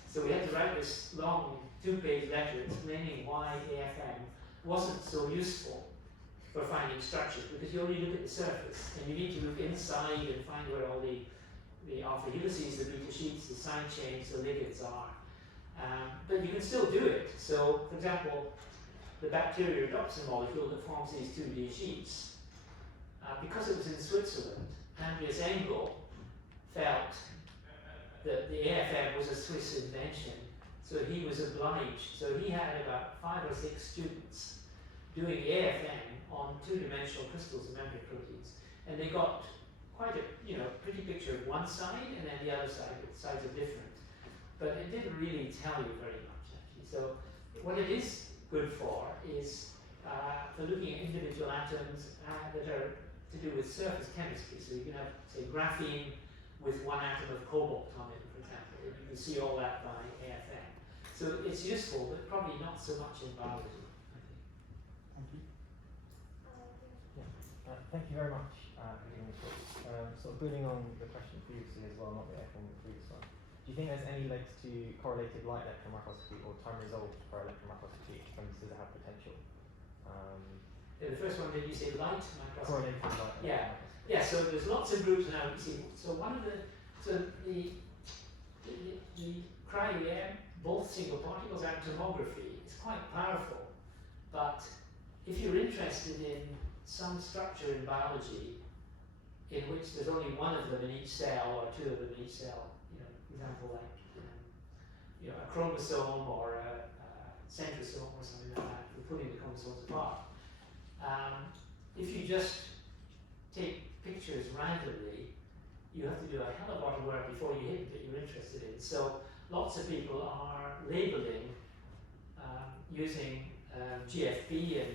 So we had to write this long 2-page letter explaining why AFM wasn't so useful for finding structures, because you only look at the surface, and you need to look inside and find where all the alpha helices, the beta sheets, the side chains, the ligands are. But you can still do it. So, for example, the bacteriorhodopsin molecule that forms these 2D sheets, because it was in Switzerland, Andreas Engel felt that the AFM was a Swiss invention, so he was obliged. So he had about 5 or 6 students doing AFM on 2-dimensional crystals of membrane proteins, and they got quite a pretty picture of one side, and then the other side. The sides are different, but it didn't really tell you very much actually. So what it is good for is for looking at individual atoms that are to do with surface chemistry. So you can have, say, graphene with 1 atom of cobalt on it, for example. You can see all that by AFM. So it's useful, but probably not so much in biology. Thank you. Thank you very much for giving this talk. Sort of building on the question previously as well, not the echo on the previous one. Do you think there's any links to correlated light electron microscopy or time resolved for electron microscopy when does it have potential? The first one, did you say light microscopy? Correlated light electron microscopy. Yeah, so there's lots of groups now. You see, so the cryo-EM, both single particles and tomography, is quite powerful. But if you're interested in some structure in biology in which there's only one of them in each cell or 2 of them in each cell, for example, like a chromosome or a centrosome or something like that, we're putting the chromosomes apart. If you just take pictures randomly, you have to do a hell of a lot of work before you hit that you're interested in. So lots of people are labeling using GFP and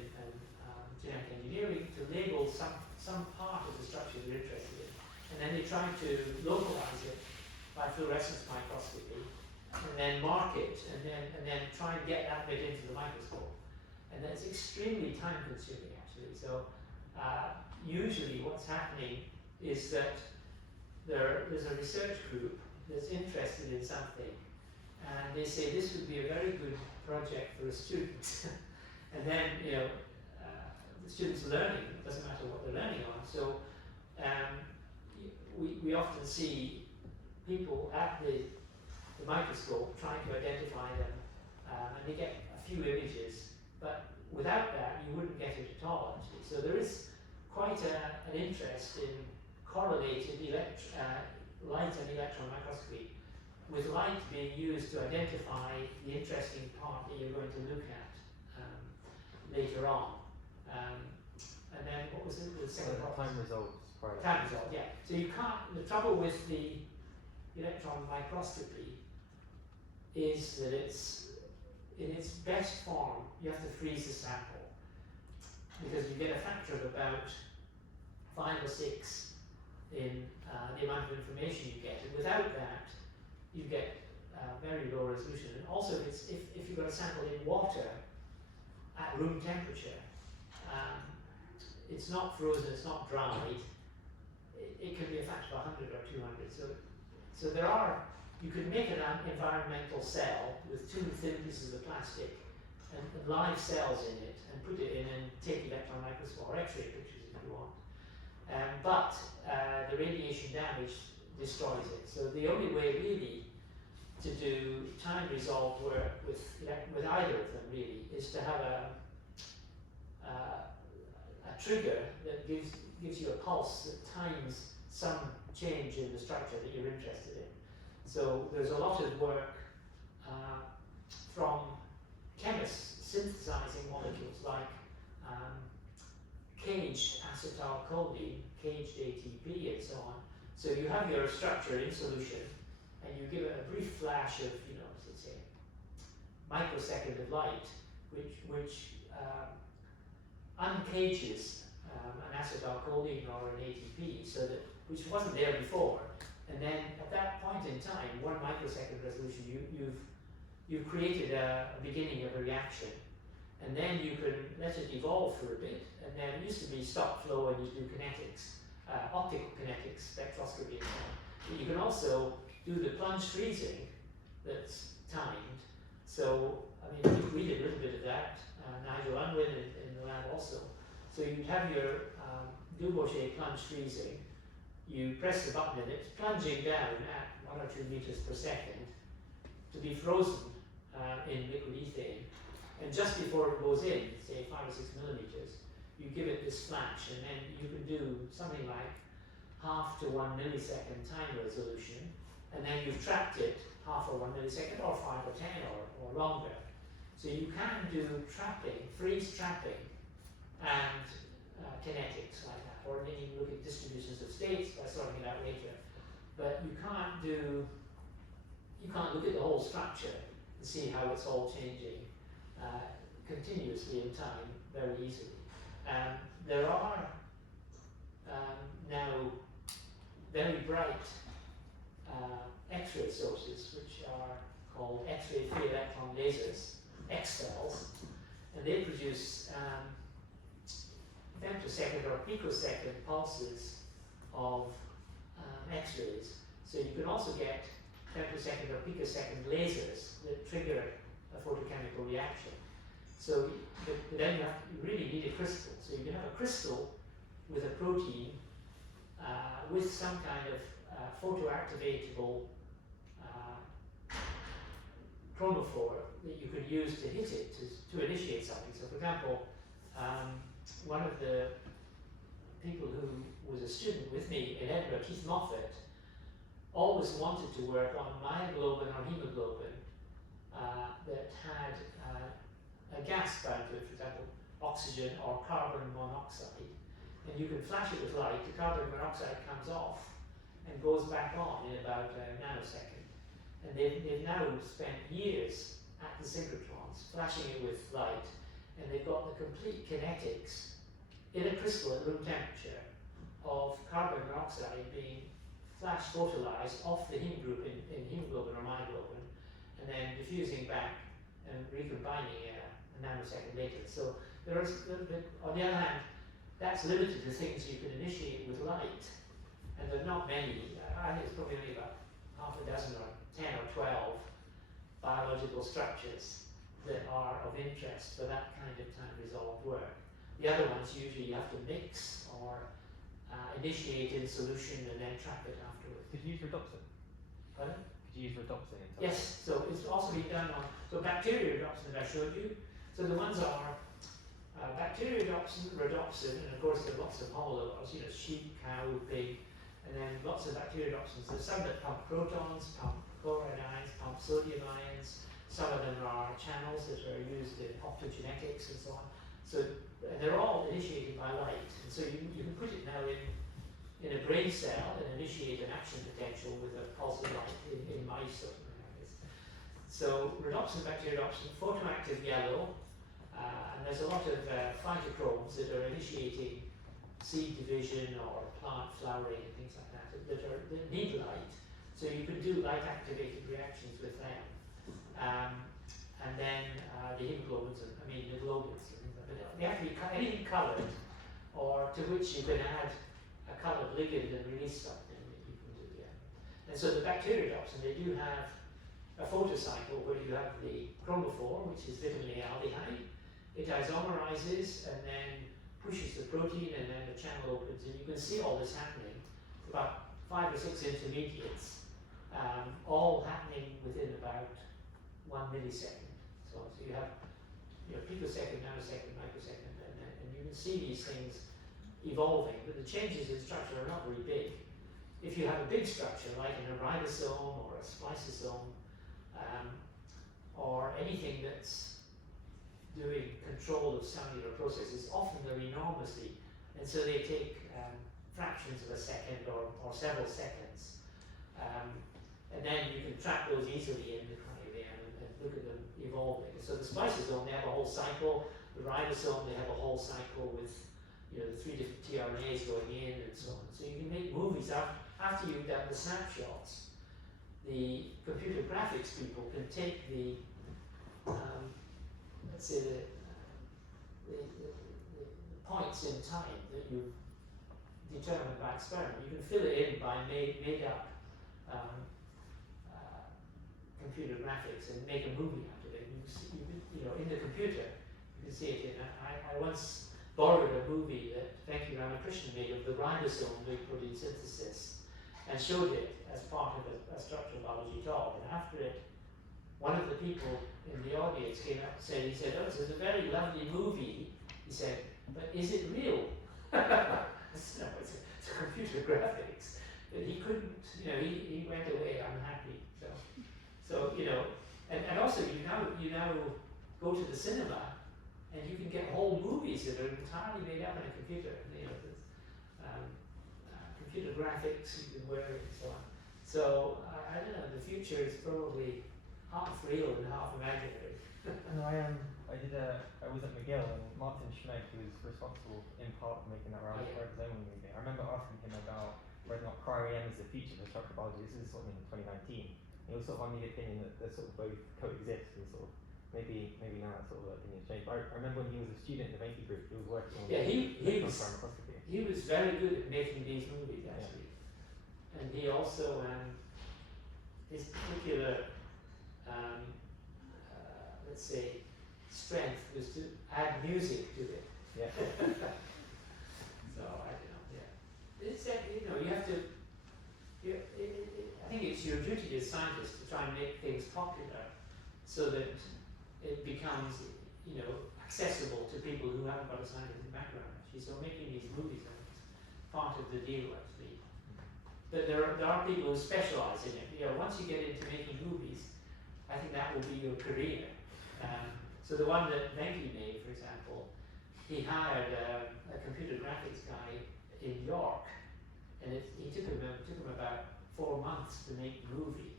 genetic engineering to label some part of the structure they're interested in, and then they try to localize it by fluorescence microscopy, and then mark it, and then try and get that bit into the microscope, and that's extremely time consuming actually. So usually what's happening is that there's a research group that's interested in something, and they say this would be a very good project for a student, and then the students learning, it doesn't matter what they're learning on. So we often see people at the microscope trying to identify them, and they get a few images, but without that you wouldn't get it at all actually. So there is quite an interest in correlated light and electron microscopy, with light being used to identify the interesting part that you're going to look at later on. And then what was it? The second part? Time results. Time result, yeah. So you can't. The trouble with the electron microscopy is that it's in its best form. You have to freeze the sample because you get a factor of about 5 or 6 in the amount of information you get, and without that, you get very low resolution. And also, if you've got a sample in water at room temperature, it's not frozen, it's not dried. It can be a factor of 100 or 200. So there are. You could make an environmental cell with 2 thin pieces of plastic and live cells in it, and put it in and take electron microscope or X-ray pictures if you want. But the radiation damage destroys it. So the only way really to do time resolved work with either of them really is to have a trigger that gives you a pulse that times some change in the structure that you're interested in. So there's a lot of work from chemists synthesizing molecules like caged acetylcholine, caged ATP, and so on. So you have your structure in solution, and you give it a brief flash of, let's say, microsecond of light, which uncages an acetylcholine or an ATP, so that which wasn't there before. And then at that point in time, 1 microsecond resolution, you've created a beginning of a reaction. And then you can let it evolve for a bit. And then it used to be stop flow and you do kinetics, optical kinetics, spectroscopy and so on. But you can also do the plunge freezing that's timed. So, we did a little bit of that, Nigel Unwin in the lab also. So you'd have your Duvojs plunge freezing. You press the button and it's plunging down at 1 or 2 meters per second to be frozen in liquid ethane. And just before it goes in, say 5 or 6 millimeters, you give it this flash, and then you can do something like 0.5 to 1 millisecond time resolution, and then you've trapped it 0.5 or 1 millisecond, or 5 or 10 or longer. So you can do trapping, freeze trapping, and kinetics like that, or then you can look at distributions of states by sorting it out later. But you can't look at the whole structure and see how it's all changing continuously in time very easily. There are now very bright X-ray sources, which are called X-ray free electron lasers, X-cells, and they produce femtosecond or picosecond pulses of X-rays. So you can also get femtosecond or picosecond lasers that trigger a photochemical reaction. So then you really need a crystal. So you can have a crystal with a protein with some kind of photoactivatable chromophore that you can use to hit it to initiate something. So for example, one of the people who was a student with me in Edinburgh, Keith Moffat, always wanted to work on myoglobin or hemoglobin that had a gas bound to it, for example, oxygen or carbon monoxide. And you can flash it with light, the carbon monoxide comes off and goes back on in about a nanosecond. And they've now spent years at the synchrotrons flashing it with light, and they've got the complete kinetics in a crystal at room temperature of carbon monoxide being flash photolized off the heme group in hemoglobin or myoglobin, and then diffusing back and recombining a nanosecond later. So on the other hand, that's limited to things you can initiate with light, and there are not many. I think it's probably only about half a dozen or 10 or 12 biological structures that are of interest for that kind of time-resolved work. The other ones usually you have to mix or initiate in solution and then trap it afterwards. Could you use rhodopsin? Pardon? Could you use rhodopsin in Yes, so it's also been done on, so bacteria rhodopsin that I showed you. So the ones are bacteria rhodopsin, and of course there are lots of homologous, sheep, cow, pig, and then lots of bacteria rhodopsins. There's some that pump protons, pump chloride ions, pump sodium ions. Some of them are channels that are used in optogenetics and so on. So they're all initiated by light. And so you can put it now in a brain cell and initiate an action potential with a pulse of light in mice or something like this. So rhodopsin, bacteria rhodopsin, photoactive yellow, and there's a lot of phytochromes that are initiating seed division or plant flowering and things like that that need light. So you can do light-activated reactions with them. And then the hemoglobins, the globins, they have to be anything coloured, or to which you can add a coloured ligand and release something that you can do, yeah. And so the bacteriodopsin, they do have a photocycle where you have the chromophore, which is vitamin A aldehyde. It isomerizes and then pushes the protein, and then the channel opens, and you can see all this happening. About 5 or 6 intermediates, all happening within about 1 millisecond. So you have picosecond, nanosecond, microsecond, and you can see these things evolving, but the changes in structure are not very big. If you have a big structure, like in a ribosome or a spliceosome, or anything that's doing control of cellular processes, often they're enormously, and so they take fractions of a second or several seconds. And then you can track those easily in the cryo-EM and look at them evolving. So the spliceosome, they have a whole cycle. The ribosome, they have a whole cycle with the 3 different tRNAs going in and so on. So you can make movies after you've done the snapshots. The computer graphics people can take the let's say the points in time that you've determined by experiment. You can fill it in by made up computer graphics and make a movie out of it. In the computer, you can see it in. I once borrowed a movie that Venki Ramakrishnan made of the ribosome doing protein synthesis, and showed it as part of a structural biology talk. And after it, one of the people in the audience came up and said, "Oh, this is a very lovely movie." He said, "But is it real?" No, it's computer graphics. But he couldn't, he went away unhappy. So and also you now go to the cinema and you can get whole movies that are entirely made up in a computer. Computer graphics you can wear and so on. So I don't know. The future is probably half real and half imaginary. No, I was at McGill, and Martin Schmeg, who was responsible in part for making that round for his own movie. I remember asking him about whether or not cryo-EM is the future for structural biology. This is something in 2019. He was sort of on the opinion that they sort of both coexist, and sort of maybe now that sort of opinion changed. But I remember when he was a student in the Venki group, he was working on cryo-microscopy. He was very good at making these movies, actually. Yeah. And he also his particular let's say strength was to add music to it. Yeah. So I don't know. Yeah. It's you have to. I think it's your duty as scientists to try and make things popular, so that it becomes accessible to people who haven't got a scientific background. Actually, so making these movies is part of the deal, actually. But there are people who specialize in it. Once you get into making movies, I think that will be your career. So the one that Venki made, for example, he hired a computer graphics guy in York, and it took him about 4 months to make the movie,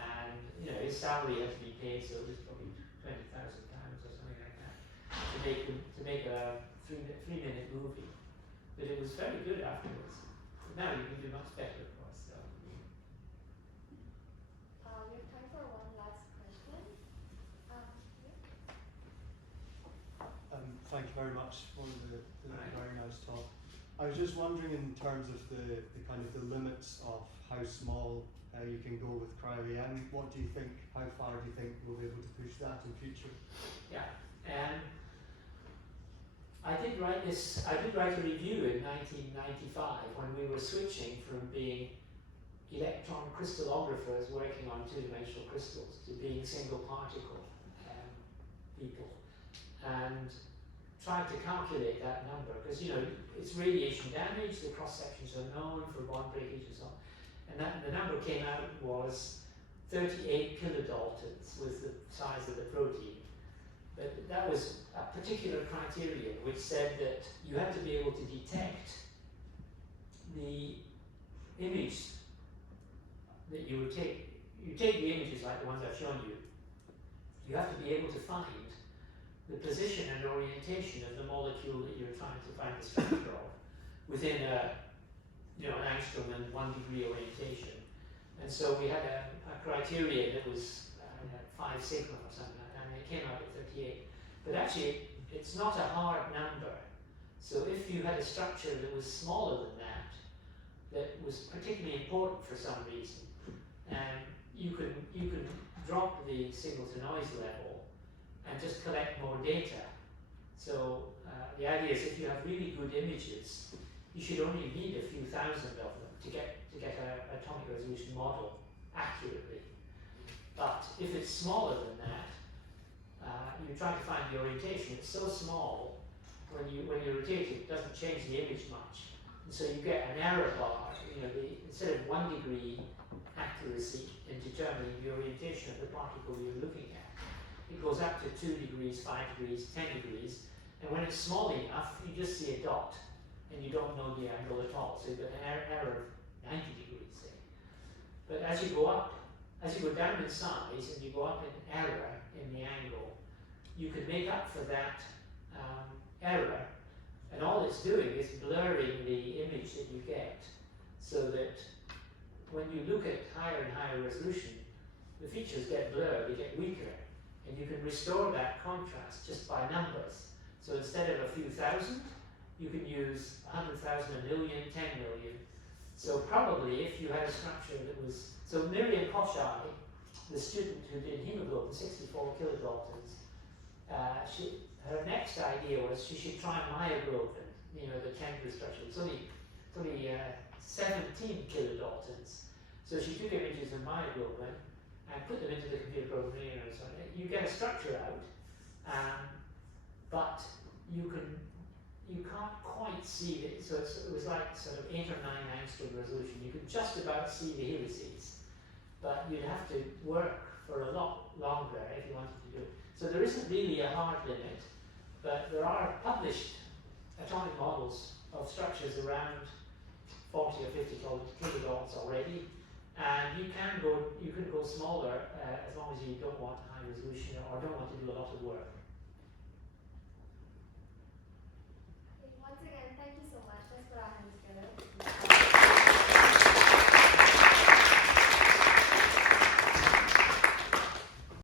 and his salary had to be paid, so it was probably £20,000 or something like that to make a 3-minute movie. But it was very good afterwards. But now you can do much better, of course. So. We have time for one last question. Thank you very much for the very nice talk. I was just wondering, in terms of the kind of the limits of how small you can go with cryo-EM, how far do you think we'll be able to push that in future? Yeah, and I did write a review in 1995 when we were switching from being electron crystallographers working on 2-dimensional crystals to being single particle people, and tried to calculate that number, because it's radiation damage, the cross sections are known for bond breakage and so on, and the number came out was 38 kilodaltons was the size of the protein. But that was a particular criterion which said that you had to be able to detect the image that you would take. You take the images like the ones I've shown you. You have to be able to find the position and orientation of the molecule that you're trying to find the structure of within an angstrom and 1 degree orientation. And so we had a criteria that was 5 sigma or something like that, and it came out at 38. But actually, it's not a hard number. So if you had a structure that was smaller than that was particularly important for some reason, you can drop the signal to noise level and just collect more data. So the idea is if you have really good images, you should only need a few thousand of them to get an atomic resolution model accurately. But if it's smaller than that, you try to find the orientation. It's so small, when you rotate it, it doesn't change the image much. And so you get an error bar, instead of 1 degree accuracy in determining the orientation of the particle you're looking at, it goes up to 2 degrees, 5 degrees, 10 degrees, and when it's small enough, you just see a dot, and you don't know the angle at all. So you've got an error of 90 degrees, say. But as you go up, as you go down in size and you go up in error in the angle, you can make up for that error, and all it's doing is blurring the image that you get, so that when you look at higher and higher resolution, the features get blurred, they get weaker, and you can restore that contrast just by numbers. So instead of a few thousand, you can use 100,000, a million, 10 million. So probably if you had a structure that was, so Miriam Koshai, the student who did hemoglobin, 64 kilodaltons, her next idea was she should try myoglobin, the chemical structure. It's only 17 kilodaltons. So she took images of myoglobin and put them into the computer program and so on. You get a structure out, but you can't quite see it. So it was like sort of 8 or 9 angstrom resolution. You could just about see the helices, but you'd have to work for a lot longer if you wanted to do it. So there isn't really a hard limit, but there are published atomic models of structures around 40 or 50 kilodaltons already, and you can go smaller as long as you don't want high resolution or don't want to do a lot of work.